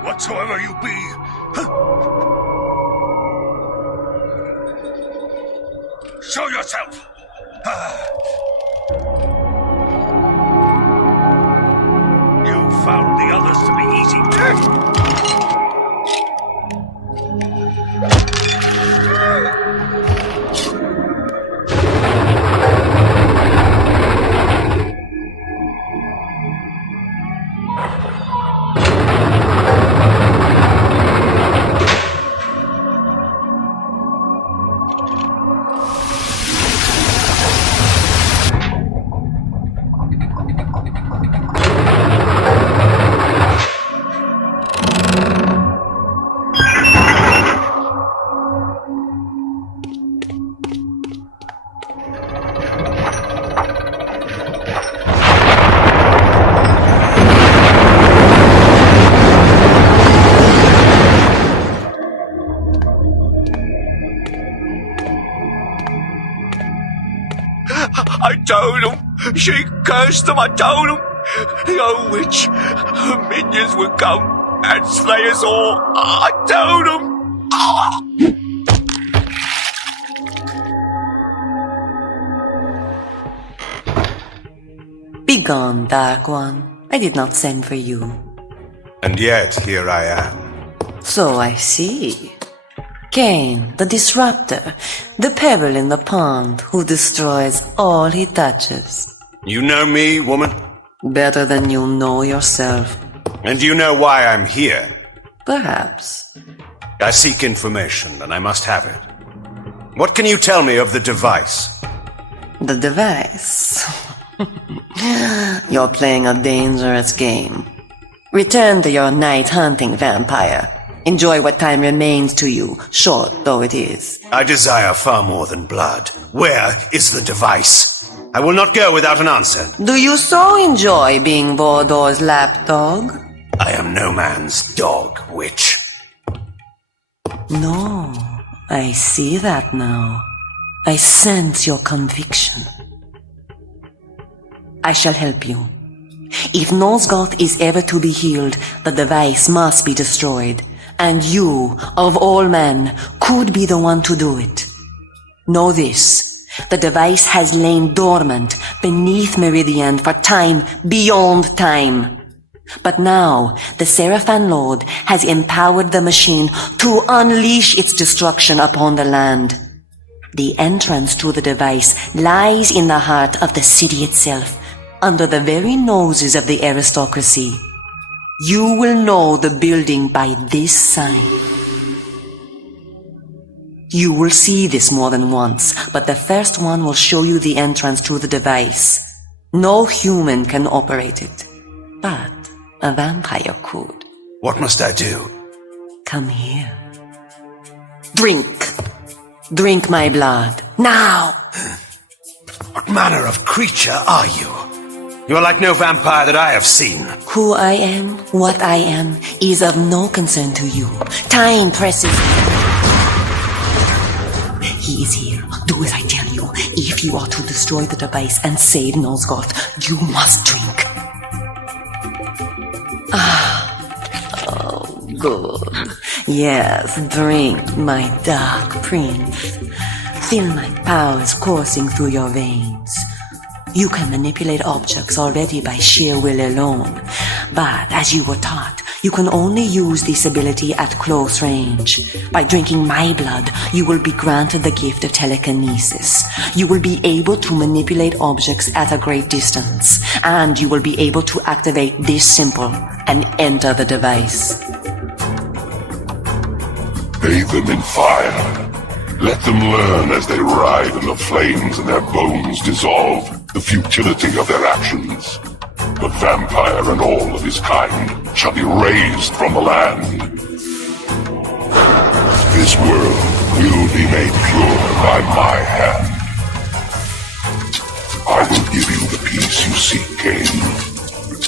Whatsoever you be, show yourself! You found the others to be easy. She cursed them, I told them. The old witch, her minions would come and slay us all. I told them. Begone, Dark One. I did not send for you. And yet here I am. So I see. Kain, the disruptor, the pebble in the pond who destroys all he touches. You know me, woman? Better than you know yourself. And you know why I'm here? Perhaps. I seek information, and I must have it. What can you tell me of the device? The device? You're playing a dangerous game. Return to your night hunting, vampire. Enjoy what time remains to you, short though it is. I desire far more than blood. Where is the device? I will not go without an answer. Do you so enjoy being Vordor's lapdog? I am no man's dog, witch. No, I see that now. I sense your conviction. I shall help you. If Nosgoth is ever to be healed, the device must be destroyed. And you, of all men, could be the one to do it. Know this, the device has lain dormant beneath Meridian for time beyond time. But now, the Seraphan Lord has empowered the machine to unleash its destruction upon the land. The entrance to the device lies in the heart of the city itself, under the very noses of the aristocracy. You will know the building by this sign. You will see this more than once, but the first one will show you the entrance to the device. No human can operate it, but a vampire could. What must I do? Come here. Drink. Drink my blood. Now! What manner of creature are you? You are like no vampire that I have seen. Who I am, what I am, is of no concern to you. Time presses. He is here. Do as I tell you. If you are to destroy the device and save Nosgoth, you must drink. Oh, good. Yes, drink, my dark prince. Feel my powers coursing through your veins. You can manipulate objects already by sheer will alone, but as you were taught, you can only use this ability at close range. By drinking my blood, you will be granted the gift of telekinesis. You will be able to manipulate objects at a great distance, and you will be able to activate this symbol and enter the device. Bathe them in fire. Let them learn as they ride in the flames and their bones dissolve the futility of their actions. The vampire and all of his kind shall be raised from the land. This world will be made pure by my hand. I will give you the peace you seek, Kain.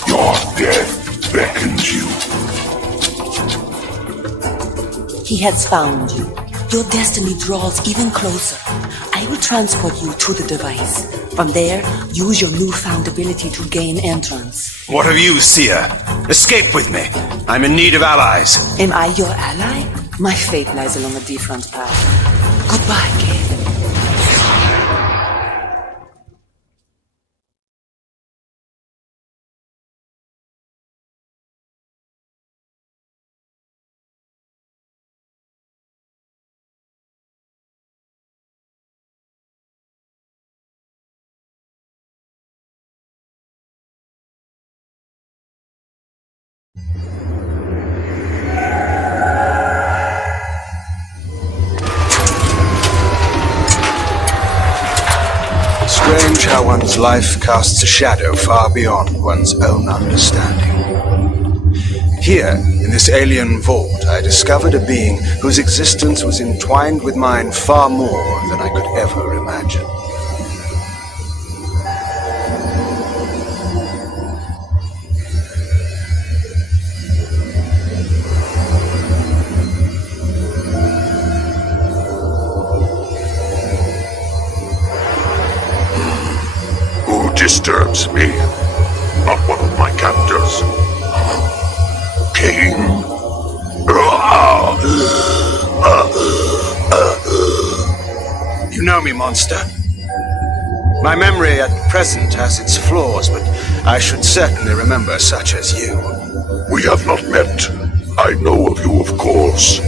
Your death beckons you. He has found you. Your destiny draws even closer. I will transport you to the device. From there, use your newfound ability to gain entrance. What of you, Seer? Escape with me. I'm in need of allies. Am I your ally? My fate lies along a different path. Goodbye, Kain. Strange how one's life casts a shadow far beyond one's own understanding. Here, in this alien vault, I discovered a being whose existence was entwined with mine far more than I could ever imagine. Who disturbs me. Not one of my captors. Kain. You know me, monster. My memory at present has its flaws, but I should certainly remember such as you. We have not met. I know of you, of course.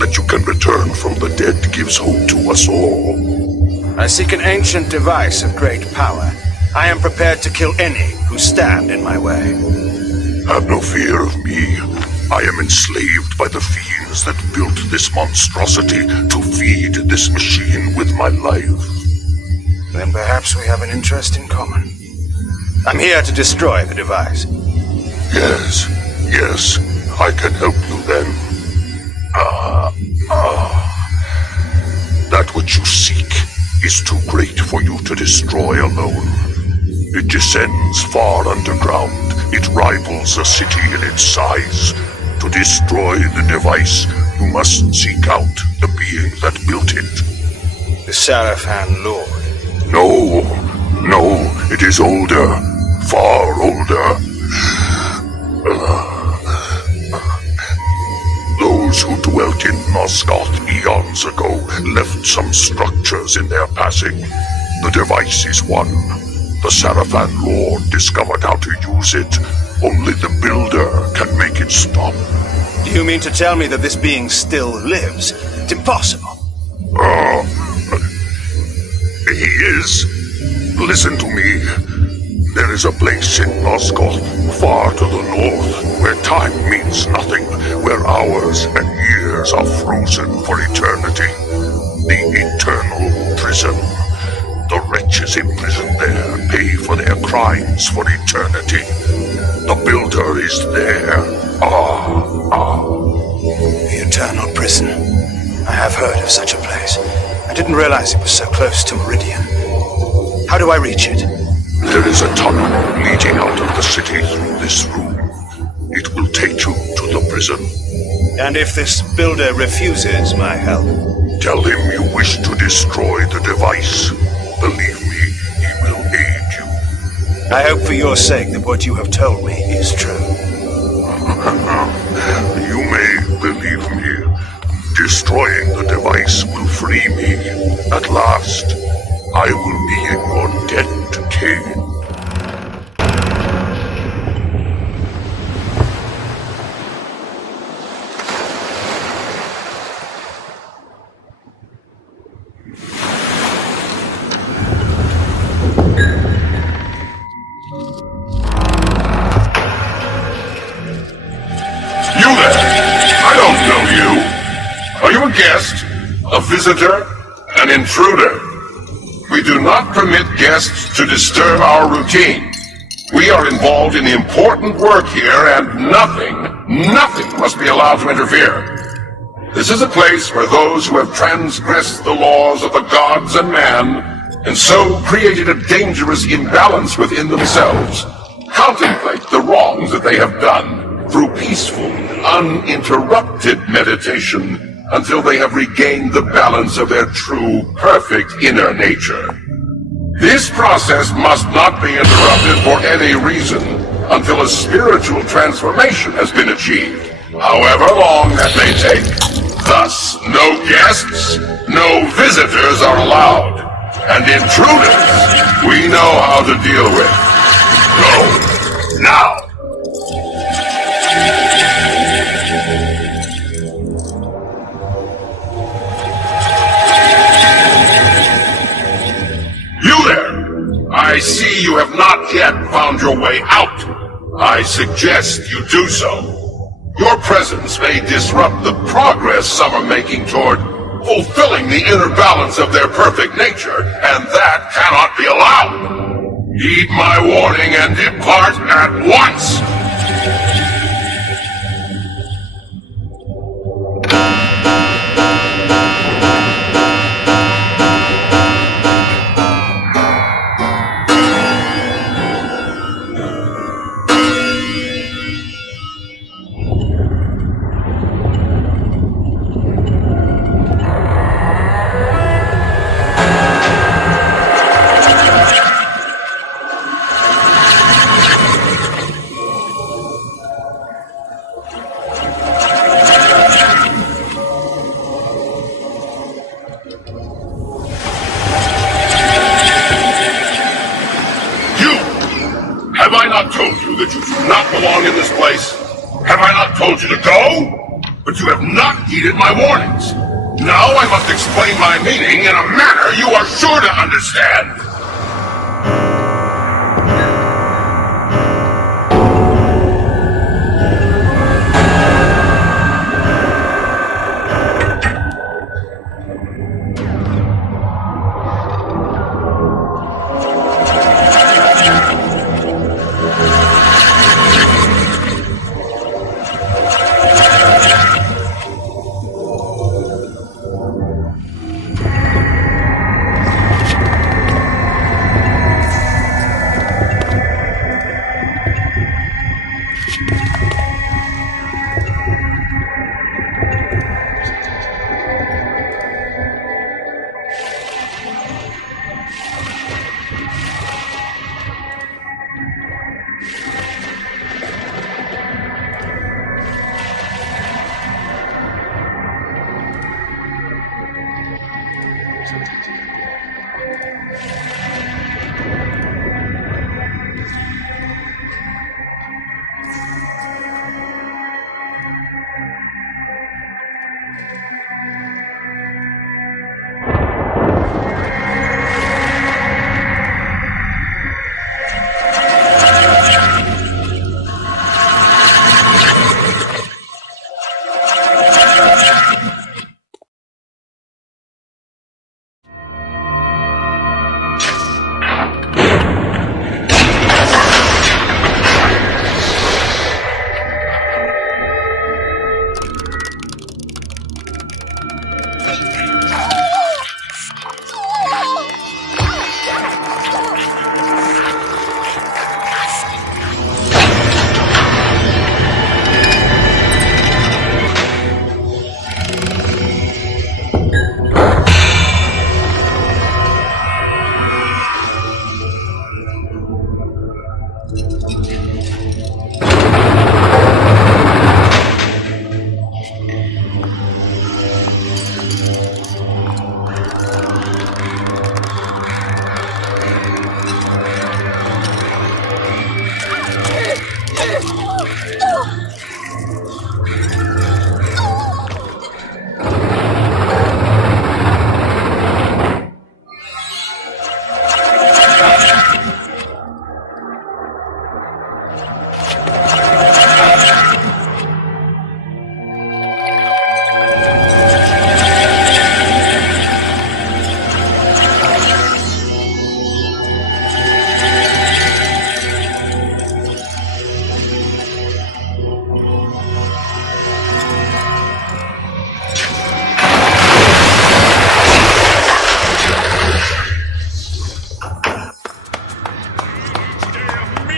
That you can return from the dead gives hope to us all. I seek an ancient device of great power. I am prepared to kill any who stand in my way. Have no fear of me. I am enslaved by the fiends that built this monstrosity to feed this machine with my life. Then perhaps we have an interest in common. I'm here to destroy the device. Yes, I can help you then. That which you seek is too great for you to destroy alone. It descends far underground. It rivals a city in its size. To destroy the device, you must seek out the being that built it. The Sarafan Lord. No, it is older. Far older. Those who dwelt in Nosgoth eons ago left some structures in their passing. The device is one. The Sarafan Lord discovered how to use it. Only the Builder can make it stop. Do you mean to tell me that this being still lives? It's impossible. He is. Listen to me. There is a place in Nosgoth, far to the north, where time means nothing, where hours and years are frozen for eternity. The eternal prison. The wretches imprisoned there pay for their crimes for eternity. The Builder is there. The eternal prison. I have heard of such a place. I didn't realize it was so close to Meridian. How do I reach it? There is a tunnel leading out of the city through this room. It will take you to the prison. And if this Builder refuses my help? Tell him you wish to destroy the device. Believe me, he will aid you. I hope for your sake that what you have told me is true. You may believe me. Destroying the device will free me. At last, I will be in your debt, Kain. You there! I don't know you! Are you a guest? A visitor? An intruder? We do not permit guests to disturb our routine. We are involved in important work here, and nothing must be allowed to interfere. This is a place where those who have transgressed the laws of the gods and man, and so created a dangerous imbalance within themselves, contemplate the wrongs that they have done through peaceful, uninterrupted meditation until they have regained the balance of their true, perfect inner nature. This process must not be interrupted for any reason until a spiritual transformation has been achieved, however long that may take. Thus, no guests, no visitors are allowed, and intruders we know how to deal with. Go, now! You there! I see you have not yet found your way out. I suggest you do so. Your presence may disrupt the progress some are making toward fulfilling the inner balance of their perfect nature, and that cannot be allowed. Heed my warning and depart at once! told you to go, but you have not heeded my warnings. Now I must explain my meaning in a manner you are sure to understand.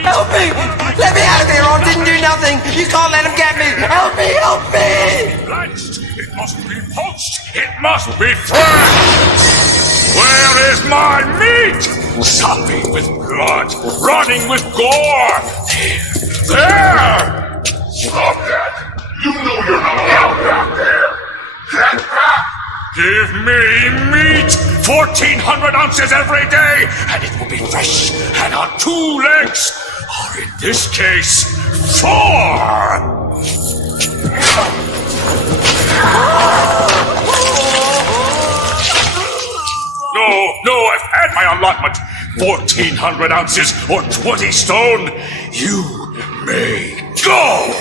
Help me! Let me out of here, or I didn't do nothing! You can't let him get me! Help me! Help me! Blanched! It must be poached! It must be fresh! Where is my meat? Sopping with blood, running with gore! There! Stop that! You know you're not allowed back there! Get back! Give me meat! 1,400 ounces every day, and it will be fresh and on 2 legs! Or in this case, 4! No, I've had my allotment. 1,400 ounces or 20 stone. You may go!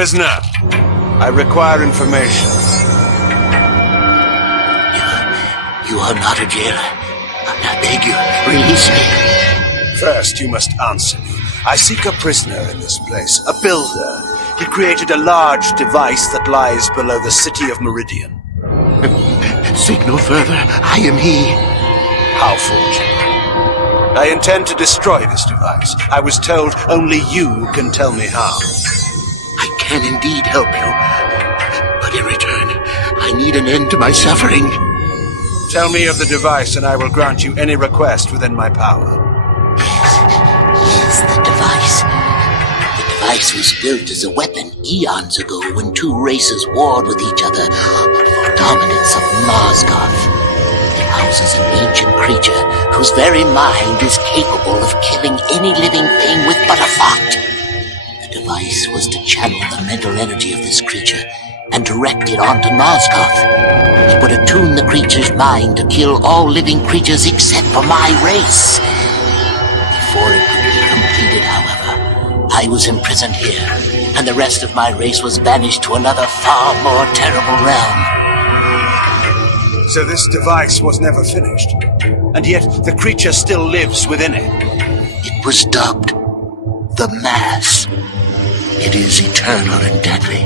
Prisoner, I require information. You are not a jailer. I beg you, release me. First, you must answer me. I seek a prisoner in this place, a builder. He created a large device that lies below the city of Meridian. Seek no further. I am he. How fortunate. I intend to destroy this device. I was told only you can tell me how. I can indeed help you. But in return, I need an end to my suffering. Tell me of the device and I will grant you any request within my power. Yes, the device. The device was built as a weapon eons ago when two races warred with each other for dominance of Nosgoth. It houses an ancient creature whose very mind is capable of killing any living thing with but a thought. The device was to channel the mental energy of this creature and direct it onto Nosgoth. It would attune the creature's mind to kill all living creatures except for my race. Before it could be completed, however, I was imprisoned here, and the rest of my race was banished to another far more terrible realm. So this device was never finished, and yet the creature still lives within it. It was dubbed the Mass. It is eternal and deadly,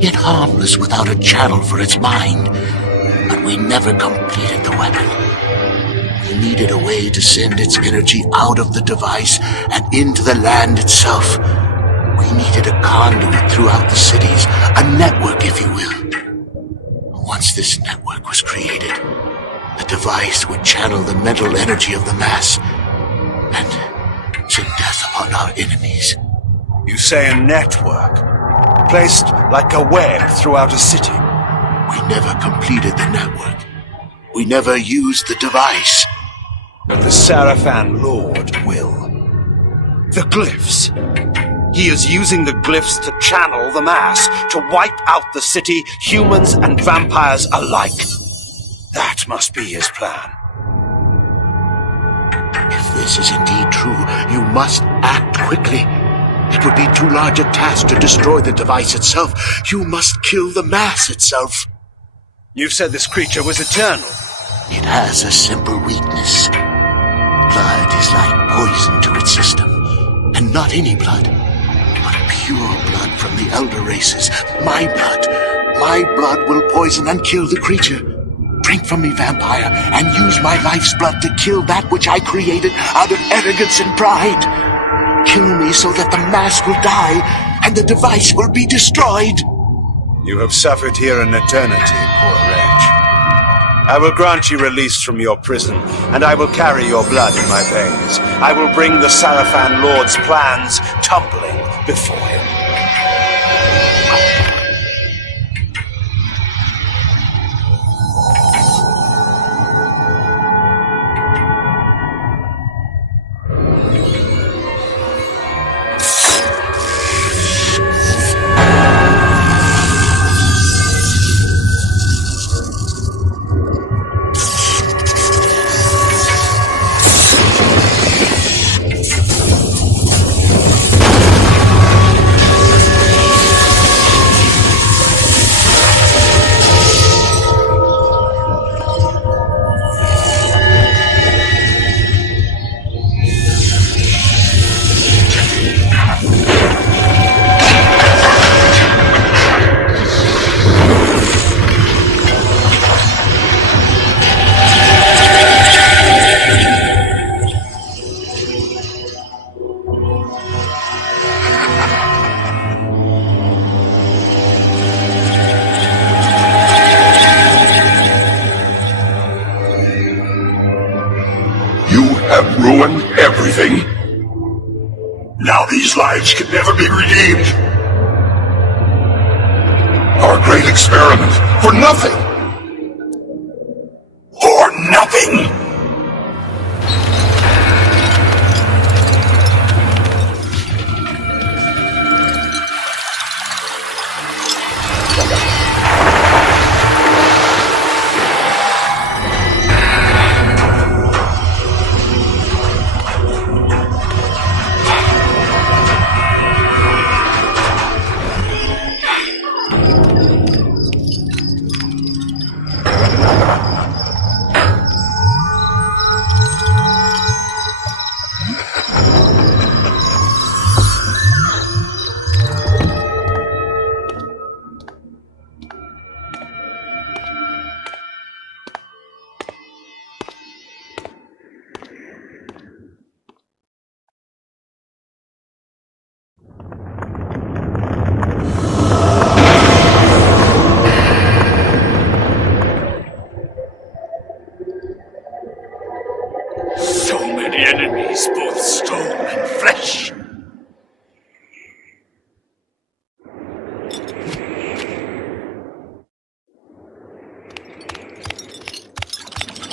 yet harmless without a channel for its mind. But we never completed the weapon. We needed a way to send its energy out of the device and into the land itself. We needed a conduit throughout the cities, a network, if you will. Once this network was created, the device would channel the mental energy of the Mass and send death upon our enemies. You say a network, placed like a web throughout a city. We never completed the network. We never used the device. But the Sarafan Lord will. The glyphs. He is using the glyphs to channel the Mass, to wipe out the city, humans and vampires alike. That must be his plan. If this is indeed true, you must act quickly. It would be too large a task to destroy the device itself. You must kill the Mass itself. You've said this creature was eternal. It has a simple weakness. Blood is like poison to its system. And not any blood, but pure blood from the elder races. My blood. My blood will poison and kill the creature. Drink from me, vampire, and use my life's blood to kill that which I created out of arrogance and pride. Kill me so that the Mass will die and the device will be destroyed. You have suffered here an eternity, poor wretch. I will grant you release from your prison, and I will carry your blood in my veins. I will bring the Sarafan Lord's plans tumbling before him. have ruined everything. Now these lives can never be redeemed. Our great experiment, for nothing. For nothing!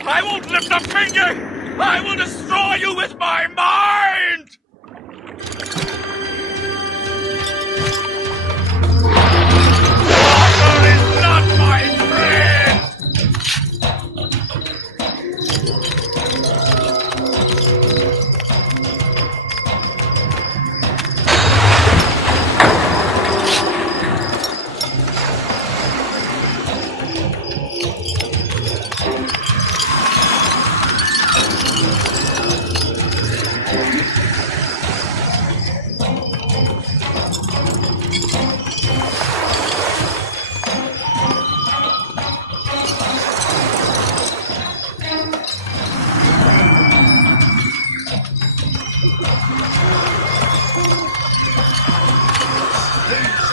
I won't lift a finger! I will destroy you with my mind! Water is not my friend!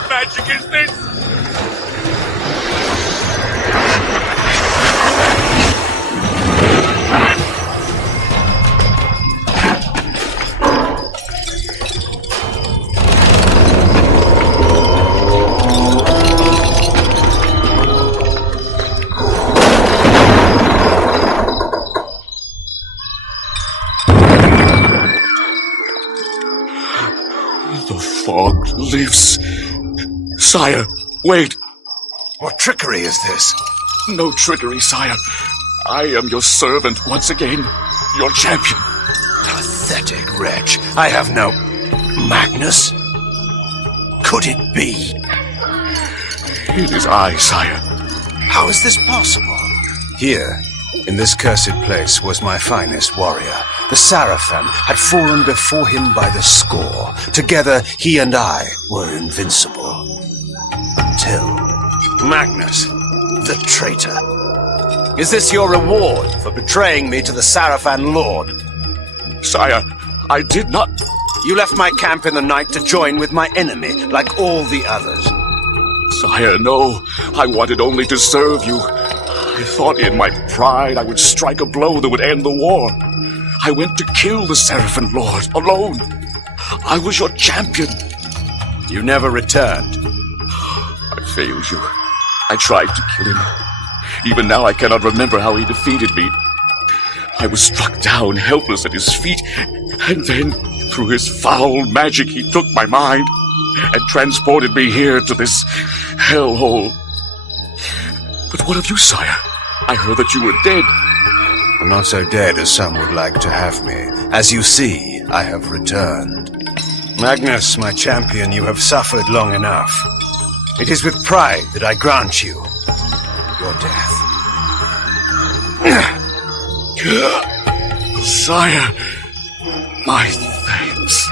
Magic is this? The fog lifts. Sire, wait. What trickery is this? No trickery, sire. I am your servant once again, your champion. Pathetic wretch. I have no... Magnus? Could it be? It is I, sire. How is this possible? Here, in this cursed place, was my finest warrior. The Sarafan had fallen before him by the score. Together, he and I were invincible. Until... Magnus, the traitor. Is this your reward for betraying me to the Sarafan Lord? Sire, I did not... You left my camp in the night to join with my enemy, like all the others. Sire, no. I wanted only to serve you. I thought in my pride I would strike a blow that would end the war. I went to kill the Sarafan Lord, alone. I was your champion. You never returned. I failed you. I tried to kill him. Even now I cannot remember how he defeated me. I was struck down, helpless at his feet, and then, through his foul magic, he took my mind and transported me here to this hellhole. But what of you, sire? I heard that you were dead. I'm not so dead as some would like to have me. As you see, I have returned. Magnus, my champion, you have suffered long enough. It is with pride that I grant you your death. Sire, my thanks.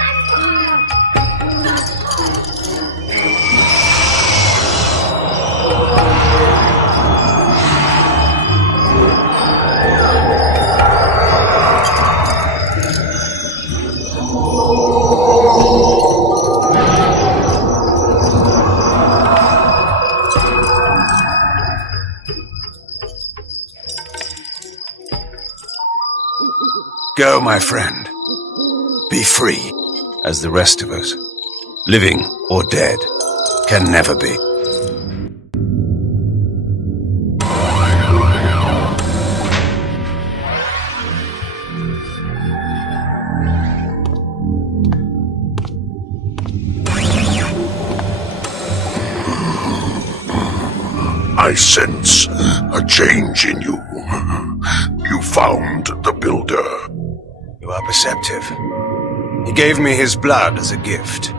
Go, my friend. Be free, as the rest of us, living or dead, can never be. I sense a change in you. You found the Builder. You are perceptive. He gave me his blood as a gift.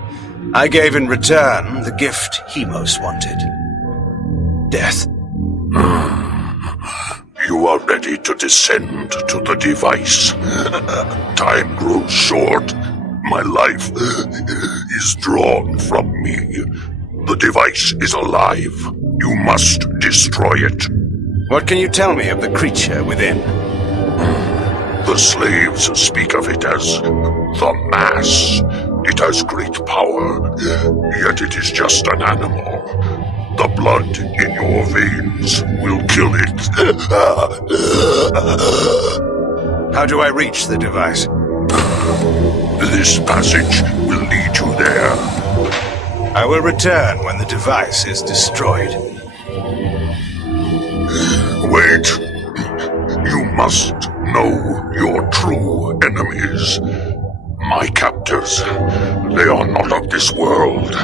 I gave in return the gift he most wanted. Death. You are ready to descend to the device. Time grows short. My life is drawn from me. The device is alive. You must destroy it. What can you tell me of the creature within? The slaves speak of it as the Mass. It has great power, yet it is just an animal. The blood in your veins will kill it. How do I reach the device? This passage will lead you there. I will return when the device is destroyed. Wait. You must know your true enemies. My captors, they are not of this world.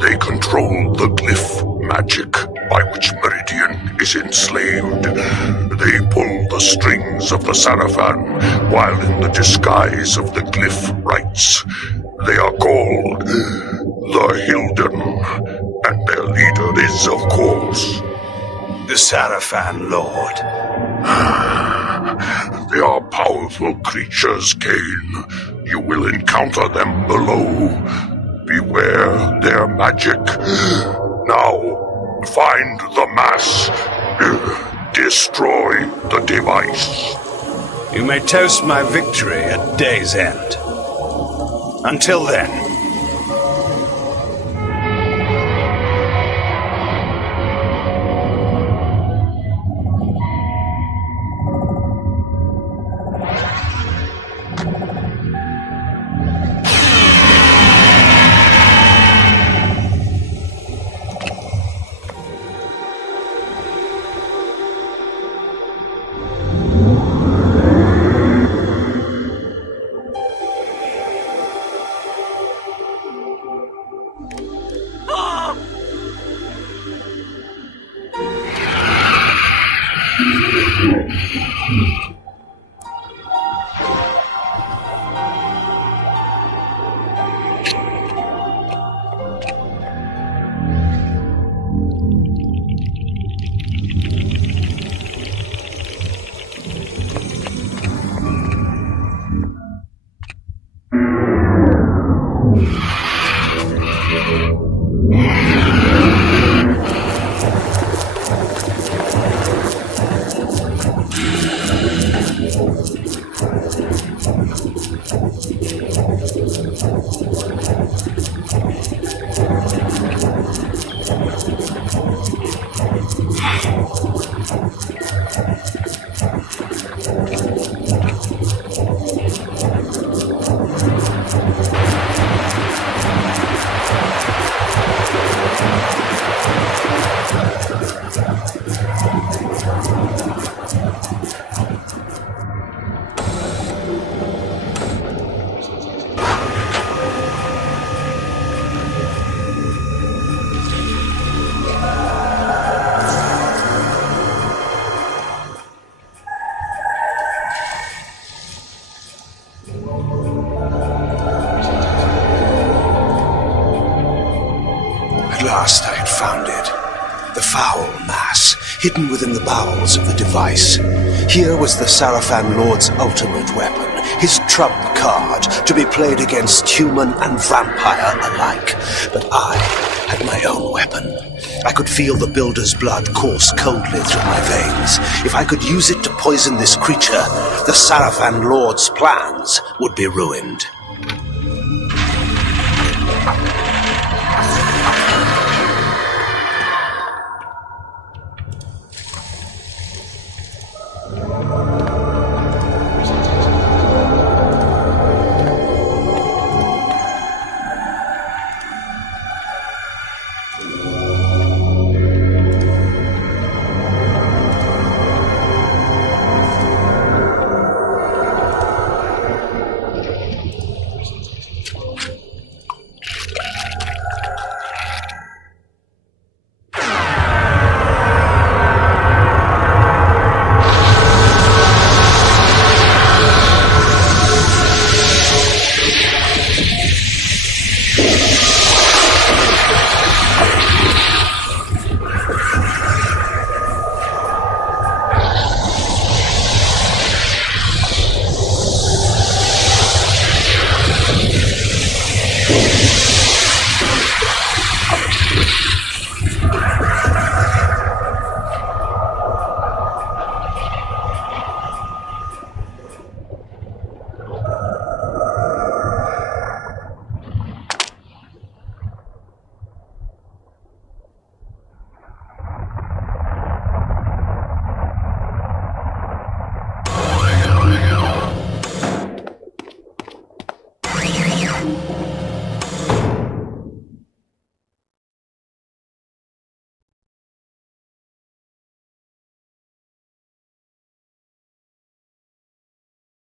They control the glyph magic by which Meridian is enslaved. They pull the strings of the Sarafan while in the disguise of the glyph rites. They are called the Hilden, and their leader is, of course, the Sarafan Lord. They are powerful creatures, Kain. You will encounter them below. Beware their magic. Now, find the mass. Destroy the device. You may toast my victory at day's end. Until then. At last I had found it. The foul mass, hidden within the bowels of the device. Here was the Sarafan Lord's ultimate weapon, his trump card, to be played against human and vampire alike. But I had my own weapon. I could feel the Builder's blood course coldly through my veins. If I could use it to poison this creature, the Sarafan Lord's plans would be ruined.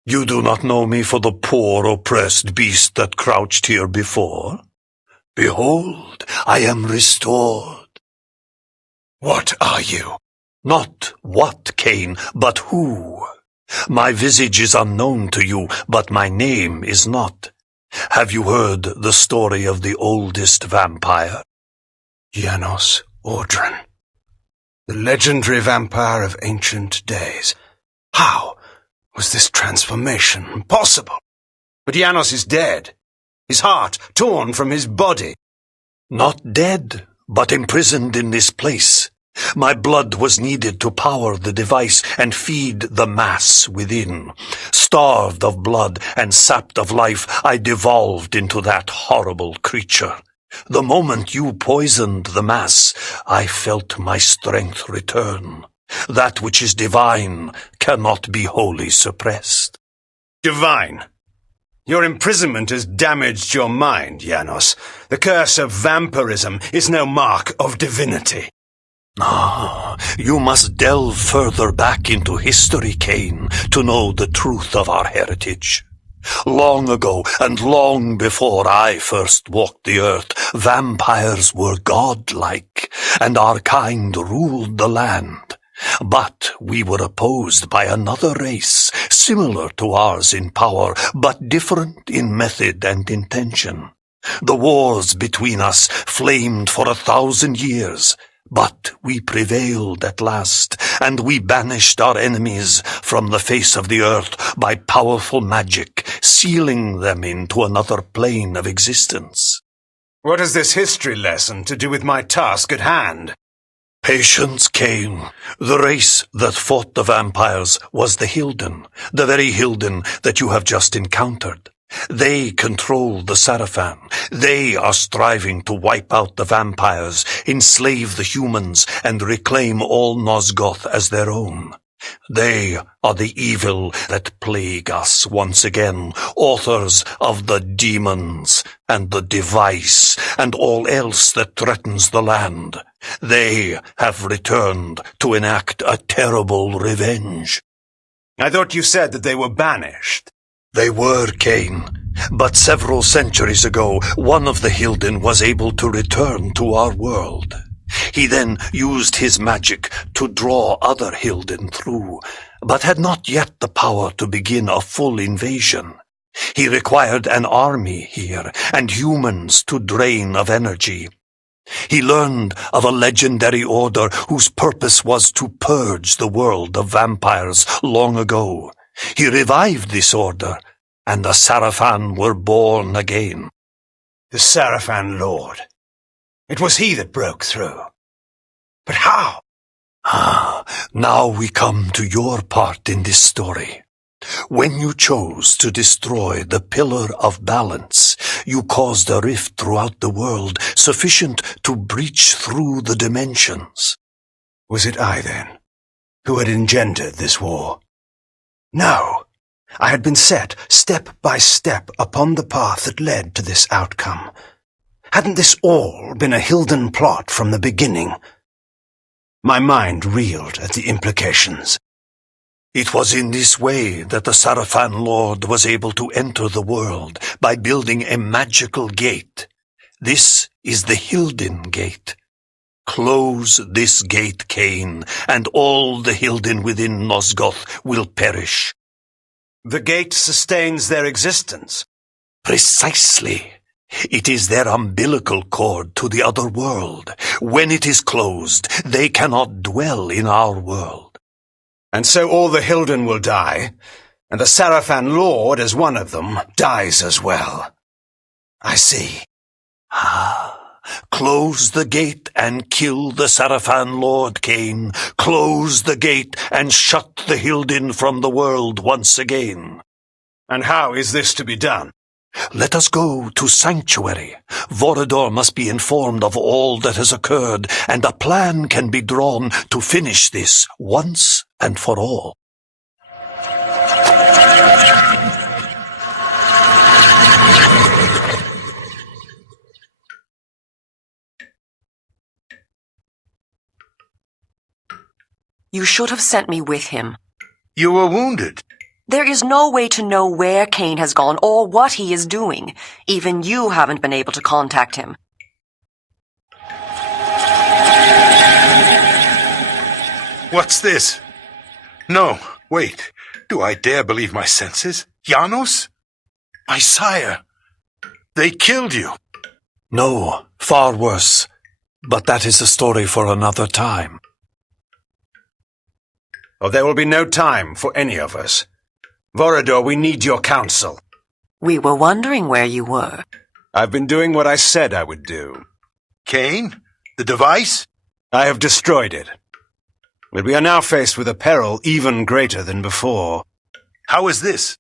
You do not know me for the poor oppressed beast that crouched here before? Behold, I am restored. What are you? Not what, Kain, but who? My visage is unknown to you, but my name is not. Have you heard the story of the oldest vampire? Janos Audron, the legendary vampire of ancient days. How was this transformation possible? But Janos is dead, his heart torn from his body. Not dead, but imprisoned in this place. My blood was needed to power the device and feed the mass within. Starved of blood and sapped of life, I devolved into that horrible creature. The moment you poisoned the mass, I felt my strength return. That which is divine cannot be wholly suppressed. Divine? Your imprisonment has damaged your mind, Janos. The curse of vampirism is no mark of divinity. You must delve further back into history, Kain, to know the truth of our heritage. Long ago, and long before I first walked the earth, vampires were godlike, and our kind ruled the land. But we were opposed by another race, similar to ours in power, but different in method and intention. The wars between us flamed for 1,000 years, but we prevailed at last, and we banished our enemies from the face of the earth by powerful magic, sealing them into another plane of existence. What has this history lesson to do with my task at hand? Patience, Kain. The race that fought the vampires was the Hilden, the very Hilden that you have just encountered. They control the Sarafan. They are striving to wipe out the vampires, enslave the humans, and reclaim all Nosgoth as their own. They are the evil that plague us once again, authors of the demons and the device and all else that threatens the land. They have returned to enact a terrible revenge. I thought you said that they were banished. They were, Kain, but several centuries ago, one of the Hilden was able to return to our world. He then used his magic to draw other Hilden through, but had not yet the power to begin a full invasion. He required an army here, and humans to drain of energy. He learned of a legendary order whose purpose was to purge the world of vampires long ago. He revived this order, and the Sarafan were born again. The Sarafan Lord. It was he that broke through. But how? Now we come to your part in this story. When you chose to destroy the Pillar of Balance, you caused a rift throughout the world sufficient to breach through the dimensions. Was it I, then, who had engendered this war? No, I had been set step by step upon the path that led to this outcome. Hadn't this all been a Hilden plot from the beginning? My mind reeled at the implications. It was in this way that the Sarafan Lord was able to enter the world, by building a magical gate. This is the Hilden Gate. Close this gate, Kain, and all the Hilden within Nosgoth will perish. The gate sustains their existence. Precisely. It is their umbilical cord to the other world. When it is closed, they cannot dwell in our world. And so all the Hilden will die, and the Sarafan Lord, as one of them, dies as well. I see. Close the gate and kill the Sarafan Lord, Kain. Close the gate and shut the Hilden from the world once again. And how is this to be done? Let us go to Sanctuary. Vorador must be informed of all that has occurred, and a plan can be drawn to finish this once and for all. You should have sent me with him. You were wounded. There is no way to know where Kain has gone or what he is doing. Even you haven't been able to contact him. What's this? No, wait. Do I dare believe my senses? Janos? My sire. They killed you. No, far worse. But that is a story for another time. Oh, there will be no time for any of us. Vorador, we need your counsel. We were wondering where you were. I've been doing what I said I would do. Kain? The device? I have destroyed it. But we are now faced with a peril even greater than before. How is this?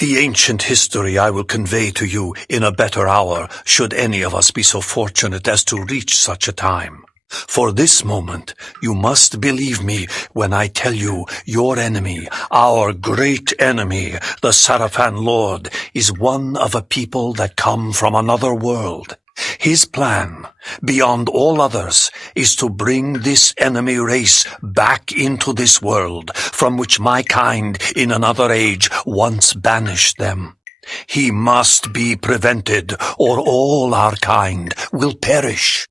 The ancient history I will convey to you in a better hour, should any of us be so fortunate as to reach such a time. For this moment, you must believe me when I tell you your enemy, our great enemy, the Sarafan Lord, is one of a people that come from another world. His plan, beyond all others, is to bring this enemy race back into this world, from which my kind in another age once banished them. He must be prevented, or all our kind will perish.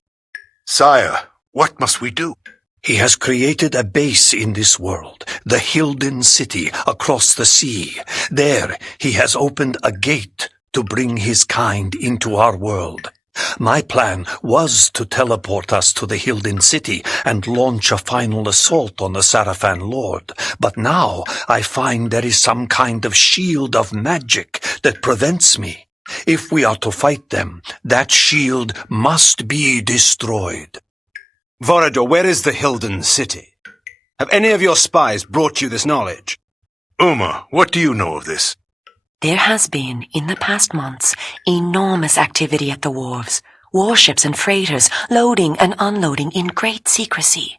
Sire, what must we do? He has created a base in this world, the Hilden City across the sea. There he has opened a gate to bring his kind into our world. My plan was to teleport us to the Hilden City and launch a final assault on the Sarafan Lord, but now I find there is some kind of shield of magic that prevents me. If we are to fight them, that shield must be destroyed. Vorador, where is the Hilden City? Have any of your spies brought you this knowledge? Uma, what do you know of this? There has been, in the past months, enormous activity at the wharves. Warships and freighters loading and unloading in great secrecy.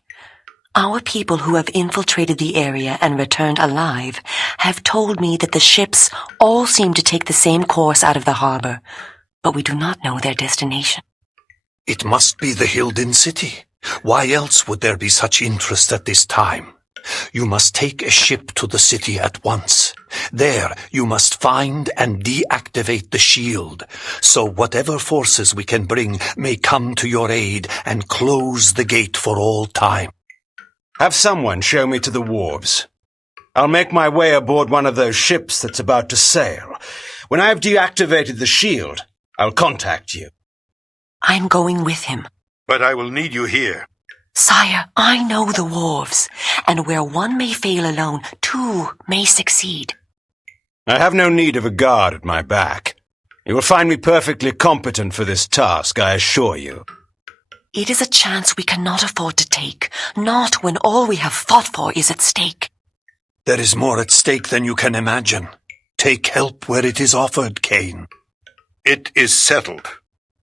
Our people who have infiltrated the area and returned alive have told me that the ships all seem to take the same course out of the harbor, but we do not know their destination. It must be the Hilden City. Why else would there be such interest at this time? You must take a ship to the city at once. There you must find and deactivate the shield, so whatever forces we can bring may come to your aid and close the gate for all time. Have someone show me to the wharves. I'll make my way aboard one of those ships that's about to sail. When I've deactivated the shield, I'll contact you. I'm going with him. But I will need you here. Sire, I know the wharves, and where one may fail alone, two may succeed. I have no need of a guard at my back. You will find me perfectly competent for this task, I assure you. It is a chance we cannot afford to take, not when all we have fought for is at stake. There is more at stake than you can imagine. Take help where it is offered, Kain. It is settled.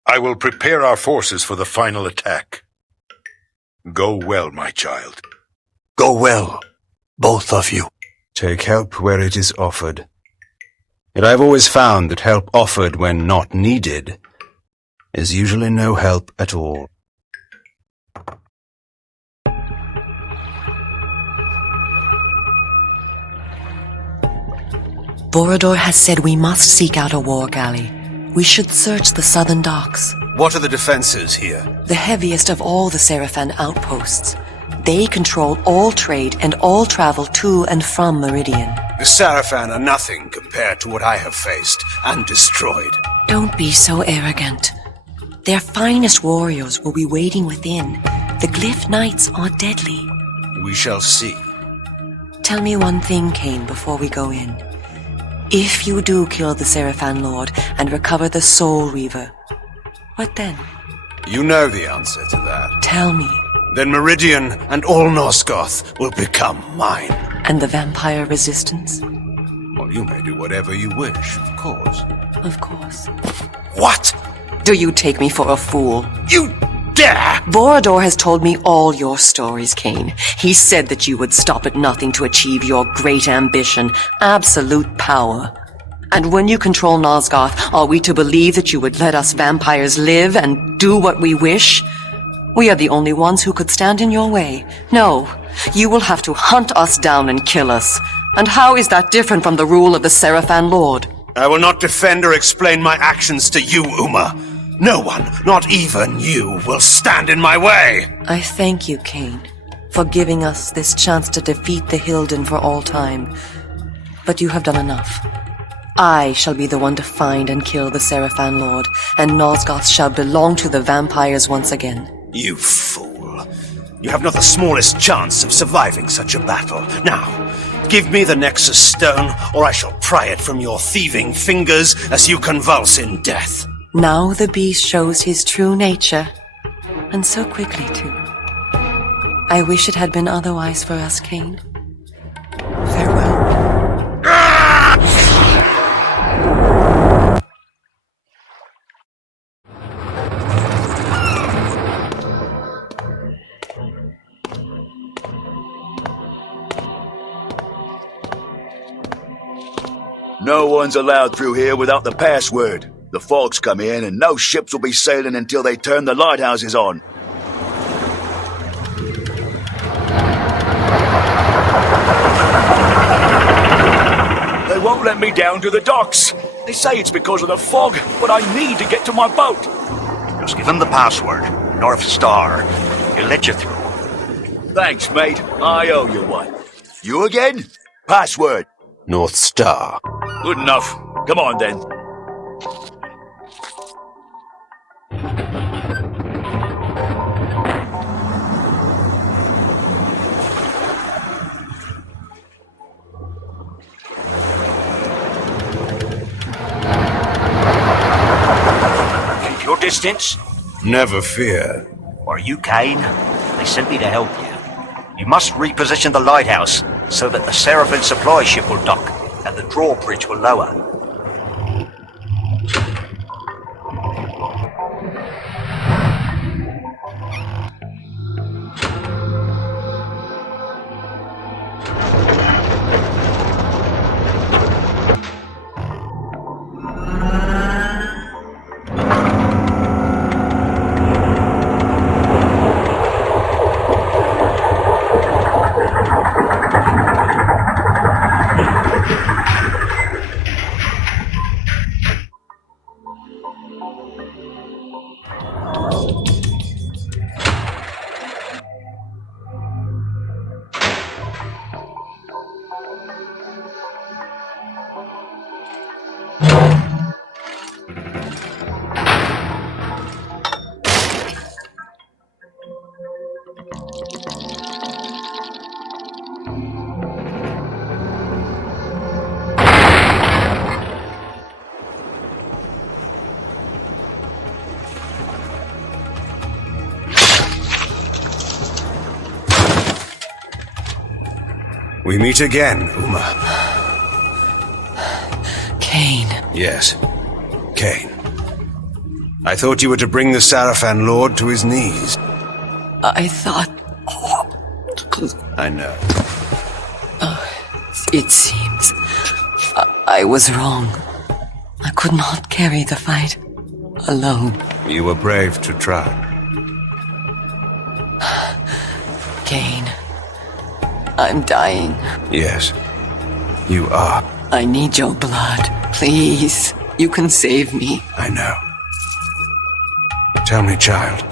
I will prepare our forces for the final attack. Go well, my child. Go well, both of you. Take help where it is offered. Yet I've always found that help offered when not needed is usually no help at all. Vorador has said we must seek out a war galley. We should search the southern docks. What are the defenses here? The heaviest of all the Sarafan outposts. They control all trade and all travel to and from Meridian. The Sarafan are nothing compared to what I have faced and destroyed. Don't be so arrogant. Their finest warriors will be waiting within. The Glyph Knights are deadly. We shall see. Tell me one thing, Kain, before we go in. If you do kill the Sarafan Lord and recover the Soul Reaver, what then? You know the answer to that. Tell me. Then Meridian and all Nosgoth will become mine. And the vampire resistance? Well, you may do whatever you wish, of course. Of course. What? Do you take me for a fool? You dare! Vorador has told me all your stories, Kain. He said that you would stop at nothing to achieve your great ambition, absolute power. And when you control Nosgoth, are we to believe that you would let us vampires live and do what we wish? We are the only ones who could stand in your way. No, you will have to hunt us down and kill us. And how is that different from the rule of the Seraphan Lord? I will not defend or explain my actions to you, Uma. No one, not even you, will stand in my way. I thank you, Kain, for giving us this chance to defeat the Hilden for all time. But you have done enough. I shall be the one to find and kill the Seraphan Lord, and Nosgoth shall belong to the vampires once again. You fool. You have not the smallest chance of surviving such a battle. Now, give me the Nexus Stone, or I shall pry it from your thieving fingers as you convulse in death. Now the beast shows his true nature, and so quickly too. I wish it had been otherwise for us, Kain. Farewell. No one's allowed through here without the password. The fog's come in, and no ships will be sailing until they turn the lighthouses on. They won't let me down to the docks. They say it's because of the fog, but I need to get to my boat. Just give them the password. North Star. He'll let you through. Thanks, mate. I owe you one. You again? Password. North Star. Good enough. Come on, then. Keep your distance. Never fear. Are you Kain? They sent me to help you. You must reposition the lighthouse so that the Seraphin supply ship will dock and the drawbridge will lower. We meet again, Uma. Kain. Yes, Kain. I thought you were to bring the Seraphan Lord to his knees. I thought... I know. It seems... I was wrong. I could not carry the fight alone. You were brave to try. Kain, I'm dying. Yes, you are. I need your blood. Please, you can save me. I know. Tell me, child,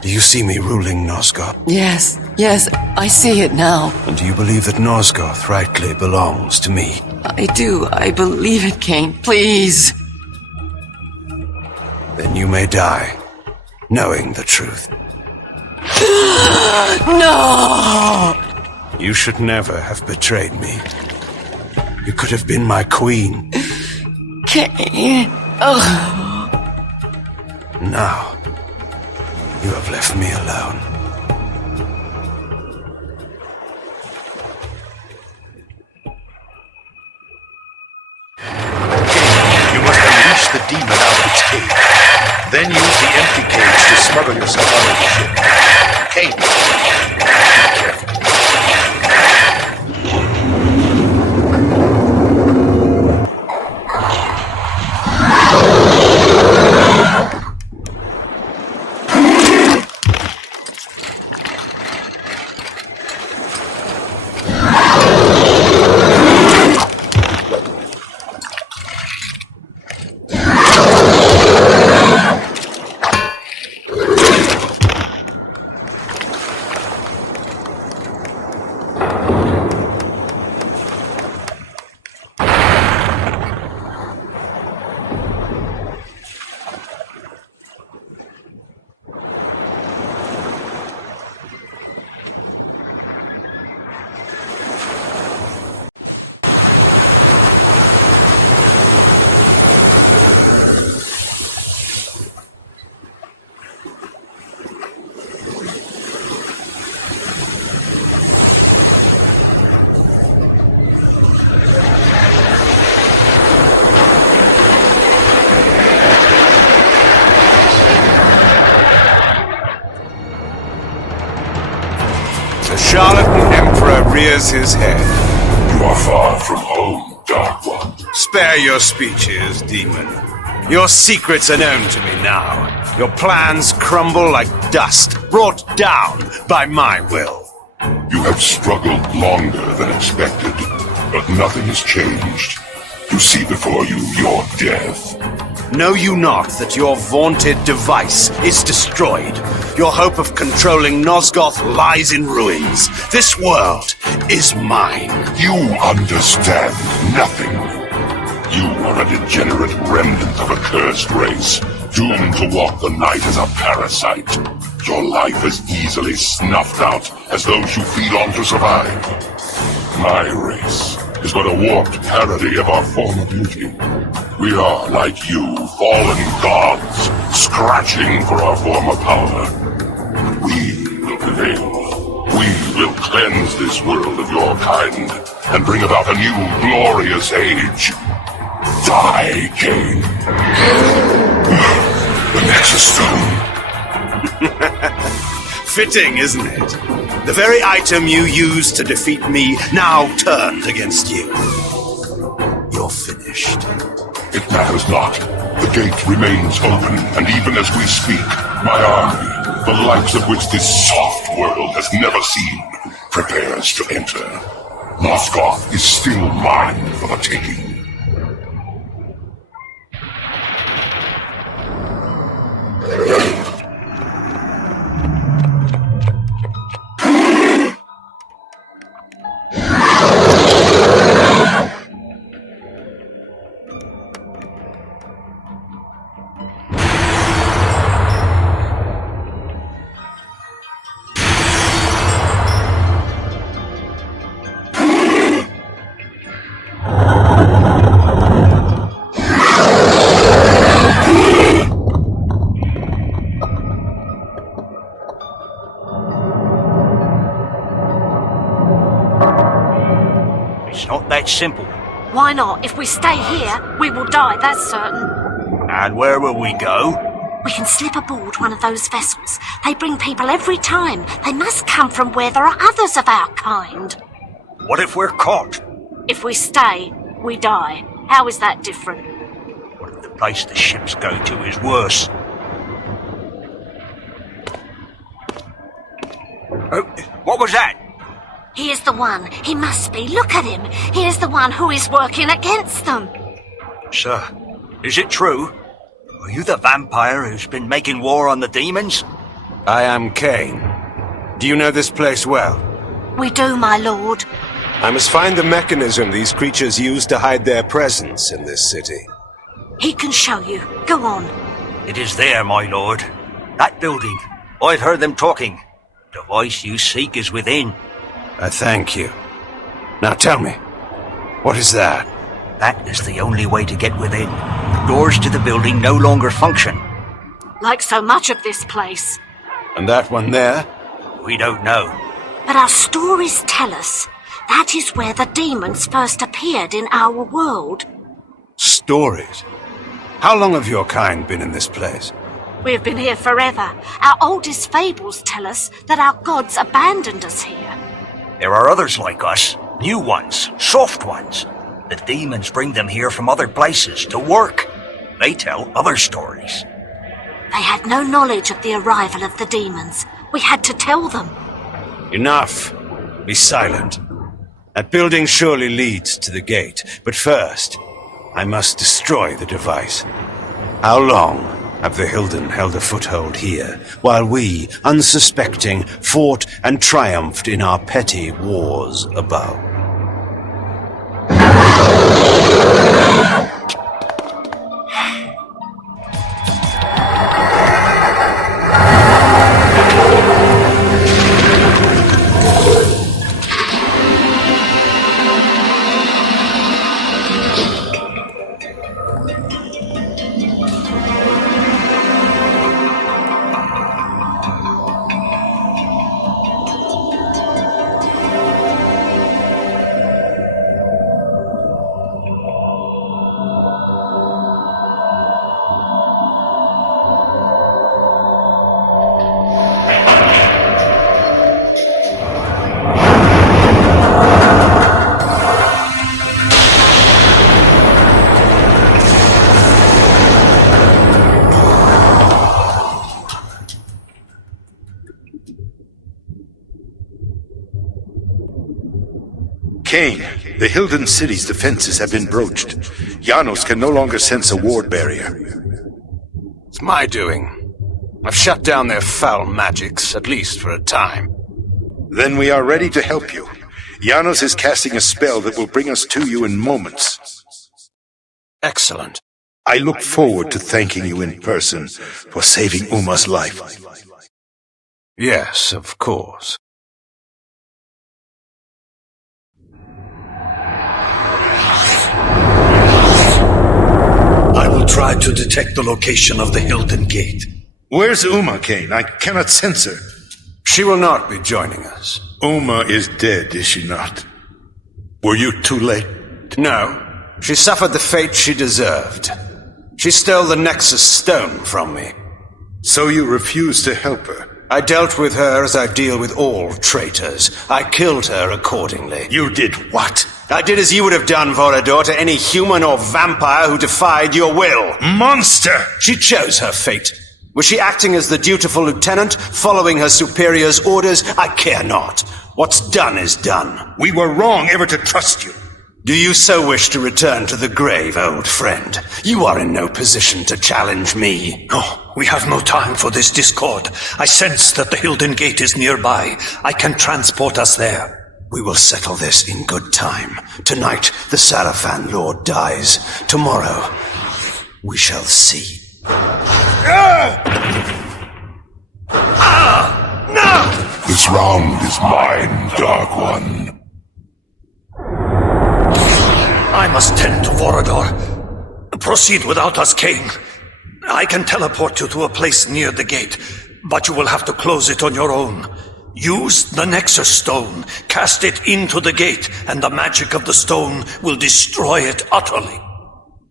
do you see me ruling Nosgoth? Yes, I see it now. And do you believe that Nosgoth rightly belongs to me? I do. I believe it, Kain. Please. Then you may die, knowing the truth. No! You should never have betrayed me. You could have been my queen. Kain. Now, you have left me alone. You must unleash the demon out of its cage. Then use the empty cage to smuggle yourself onto the ship. Kain, be careful. charlatan emperor rears his head. You are far from home, Dark One. Spare your speeches, demon. Your secrets are known to me now. Your plans crumble like dust, brought down by my will. You have struggled longer than expected, but nothing has changed. You see before you your death. Know you not that your vaunted device is destroyed? Your hope of controlling Nosgoth lies in ruins. This world is mine. You understand nothing. You are a degenerate remnant of a cursed race, doomed to walk the night as a parasite. Your life is easily snuffed out as those you feed on to survive. My race is but a warped parody of our former beauty. We are, like you, fallen gods, scratching for our former power. We will prevail. We will cleanse this world of your kind and bring about a new, glorious age. Die, Kain. The Nexus Stone. Fitting, isn't it? The very item you used to defeat me now turned against you. You're finished. It matters not. The gate remains open, and even as we speak, my army, the likes of which this soft world has never seen, prepares to enter. Nosgoth is still mine for the taking. Not that simple. Why not? If we stay here, we will die, that's certain. And where will we go? We can slip aboard one of those vessels. They bring people every time. They must come from where there are others of our kind. What if we're caught? If we stay, we die. How is that different? What if the place the ships go to is worse? What was that? He is the one. He must be. Look at him. He is the one who is working against them. Sir, is it true? Are you the vampire who's been making war on the demons? I am Kain. Do you know this place well? We do, my lord. I must find the mechanism these creatures use to hide their presence in this city. He can show you. Go on. It is there, my lord. That building. I've heard them talking. The voice you seek is within. I thank you. Now tell me, what is that? That is the only way to get within. The doors to the building no longer function. Like so much of this place. And that one there? We don't know. But our stories tell us that is where the demons first appeared in our world. Stories? How long have your kind been in this place? We have been here forever. Our oldest fables tell us that our gods abandoned us here. There are others like us, new ones, soft ones. The demons bring them here from other places to work. They tell other stories. They had no knowledge of the arrival of the demons. We had to tell them. Enough. Be silent. That building surely leads to the gate, but first, I must destroy the device. How long have the Hilden held a foothold here, while we, unsuspecting, fought and triumphed in our petty wars above? Kain, the Hilden city's defenses have been broached. Janos can no longer sense a ward barrier. It's my doing. I've shut down their foul magics, at least for a time. Then we are ready to help you. Janos is casting a spell that will bring us to you in moments. Excellent. I look forward to thanking you in person for saving Uma's life. Yes, of course. I will try to detect the location of the Hilden Gate. Where's Uma, Kain? I cannot sense her. She will not be joining us. Uma is dead, is she not? Were you too late? No. She suffered the fate she deserved. She stole the Nexus Stone from me. So you refused to help her? I dealt with her as I deal with all traitors. I killed her accordingly. You did what? I did as you would have done, Vorador, to any human or vampire who defied your will. Monster! She chose her fate. Was she acting as the dutiful lieutenant, following her superior's orders? I care not. What's done is done. We were wrong ever to trust you. Do you so wish to return to the grave, old friend? You are in no position to challenge me. No, we have no time for this discord. I sense that the Hilden Gate is nearby. I can transport us there. We will settle this in good time. Tonight, the Sarafan Lord dies. Tomorrow, we shall see. No! This round is mine, Dark One. I must tend to Vorador. Proceed without us, Kain. I can teleport you to a place near the gate, but you will have to close it on your own. Use the Nexus Stone, cast it into the gate, and the magic of the stone will destroy it utterly.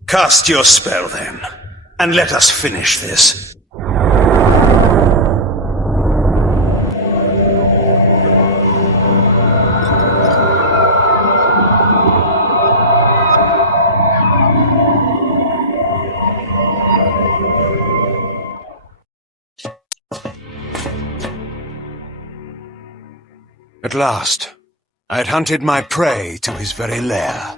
Cast your spell, then, and let us finish this. At last, I had hunted my prey to his very lair.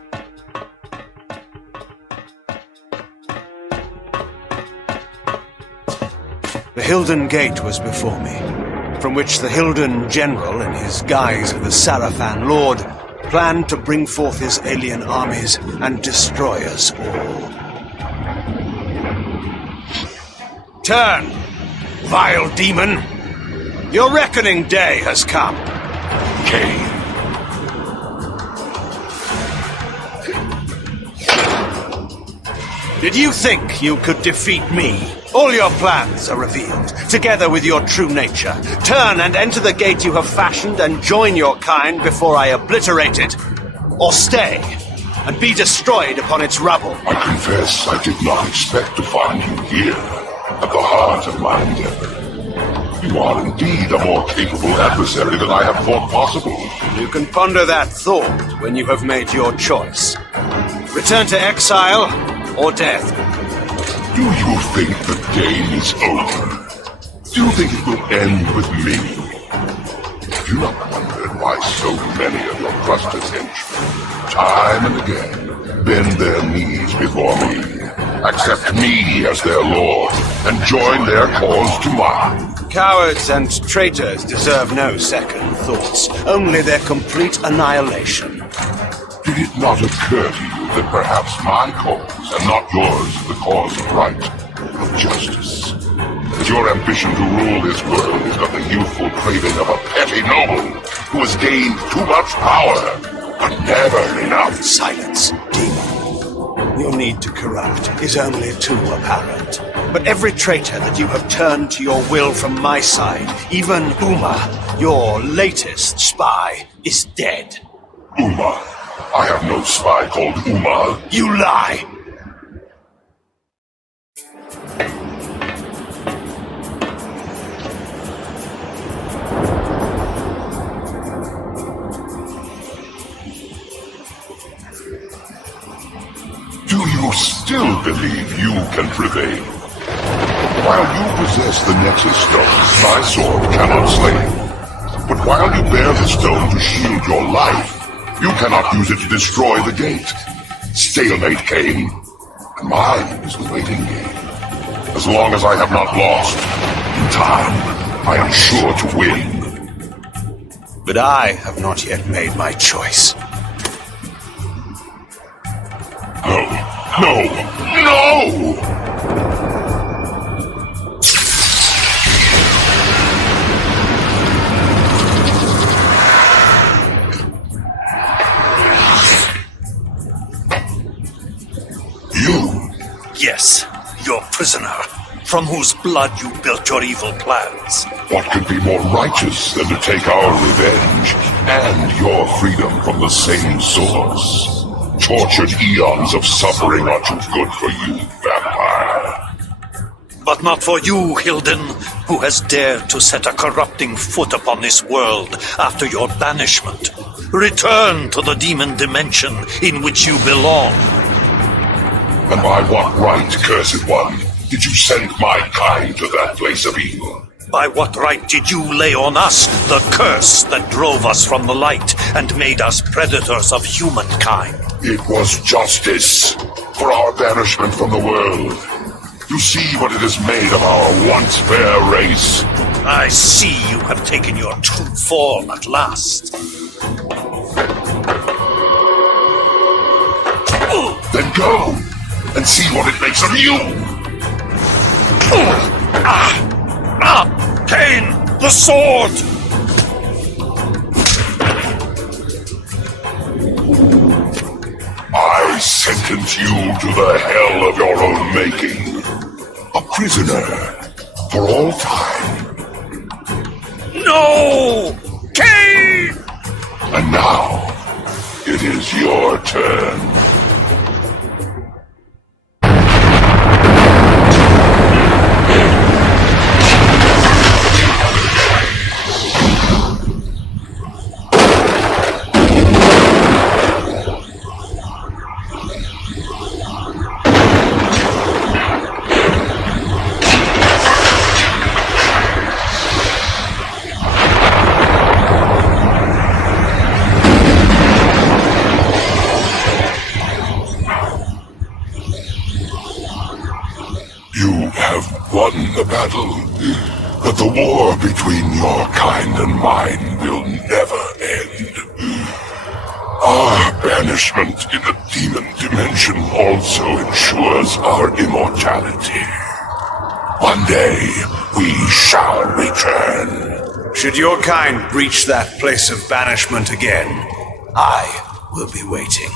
The Hilden Gate was before me, from which the Hilden General, in his guise of the Sarafan Lord, planned to bring forth his alien armies and destroy us all. Turn, vile demon! Your reckoning day has come. Kain. Did you think you could defeat me? All your plans are revealed, together with your true nature. Turn and enter the gate you have fashioned and join your kind before I obliterate it. Or stay, and be destroyed upon its rubble. I confess I did not expect to find you here, at the heart of my endeavor. You are indeed a more capable adversary than I have thought possible. You can ponder that thought when you have made your choice. Return to exile or death. Do you think the game is over? Do you think it will end with me? Have you not wondered why so many of your trusted henchmen, time and again, bend their knees before me, accept me as their lord, and join their cause to mine? Cowards and traitors deserve no second thoughts, only their complete annihilation. Did it not occur to you that perhaps my cause, and not yours, is the cause of right, of justice? That your ambition to rule this world is but the youthful craving of a petty noble who has gained too much power, but never enough? Silence, demon. Your need to corrupt is only too apparent. But every traitor that you have turned to your will from my side, even Uma, your latest spy, is dead. Uma? I have no spy called Uma. You lie! Do you still believe you can prevail? While you possess the Nexus Stone, my sword cannot slay you. But while you bear the stone to shield your life, You cannot use it to destroy the gate. Stalemate, Kain. And mine is the waiting game. As long as I have not lost, in time, I am sure to win. But I have not yet made my choice. No! No! No! Yes, your prisoner, from whose blood you built your evil plans. What could be more righteous than to take our revenge and your freedom from the same source? Tortured eons of suffering are too good for you, vampire. But not for you, Hilden, who has dared to set a corrupting foot upon this world after your banishment. Return to the demon dimension in which you belong. And by what right, cursed one, did you send my kind to that place of evil? By what right did you lay on us the curse that drove us from the light and made us predators of humankind? It was justice for our banishment from the world. You see what it has made of our once fair race. I see you have taken your true form at last. Then go and see what it makes of you! Kain, the sword! I sentence you to the hell of your own making. A prisoner for all time. No! Kain! And now, it is your turn. Won the battle, but the war between your kind and mine will never end. Our banishment in the demon dimension also ensures our immortality. One day, we shall return. Should your kind breach that place of banishment again, I will be waiting.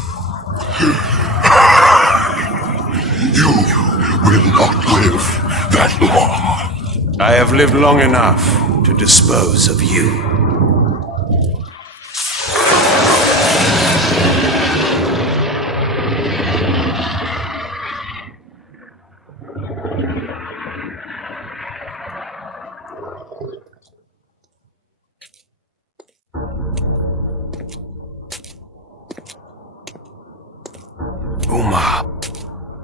You will not live that long. I have lived long enough to dispose of you. Uma.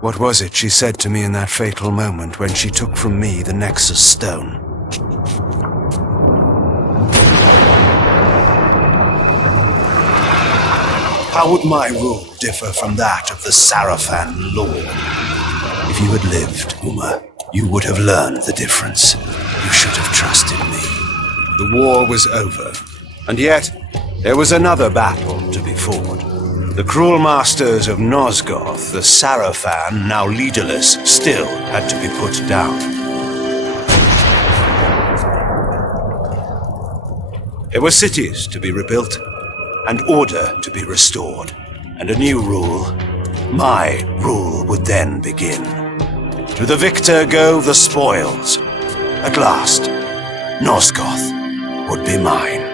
What was it she said to me in that fatal moment when she took from me the Nexus Stone? How would my rule differ from that of the Sarafan Lord? If you had lived, Uma, you would have learned the difference. You should have trusted me. The war was over, and yet there was another battle to be fought. The cruel masters of Nosgoth, the Sarafan, now leaderless, still had to be put down. There were cities to be rebuilt, and order to be restored, and a new rule, my rule, would then begin. To the victor go the spoils. At last, Nosgoth would be mine.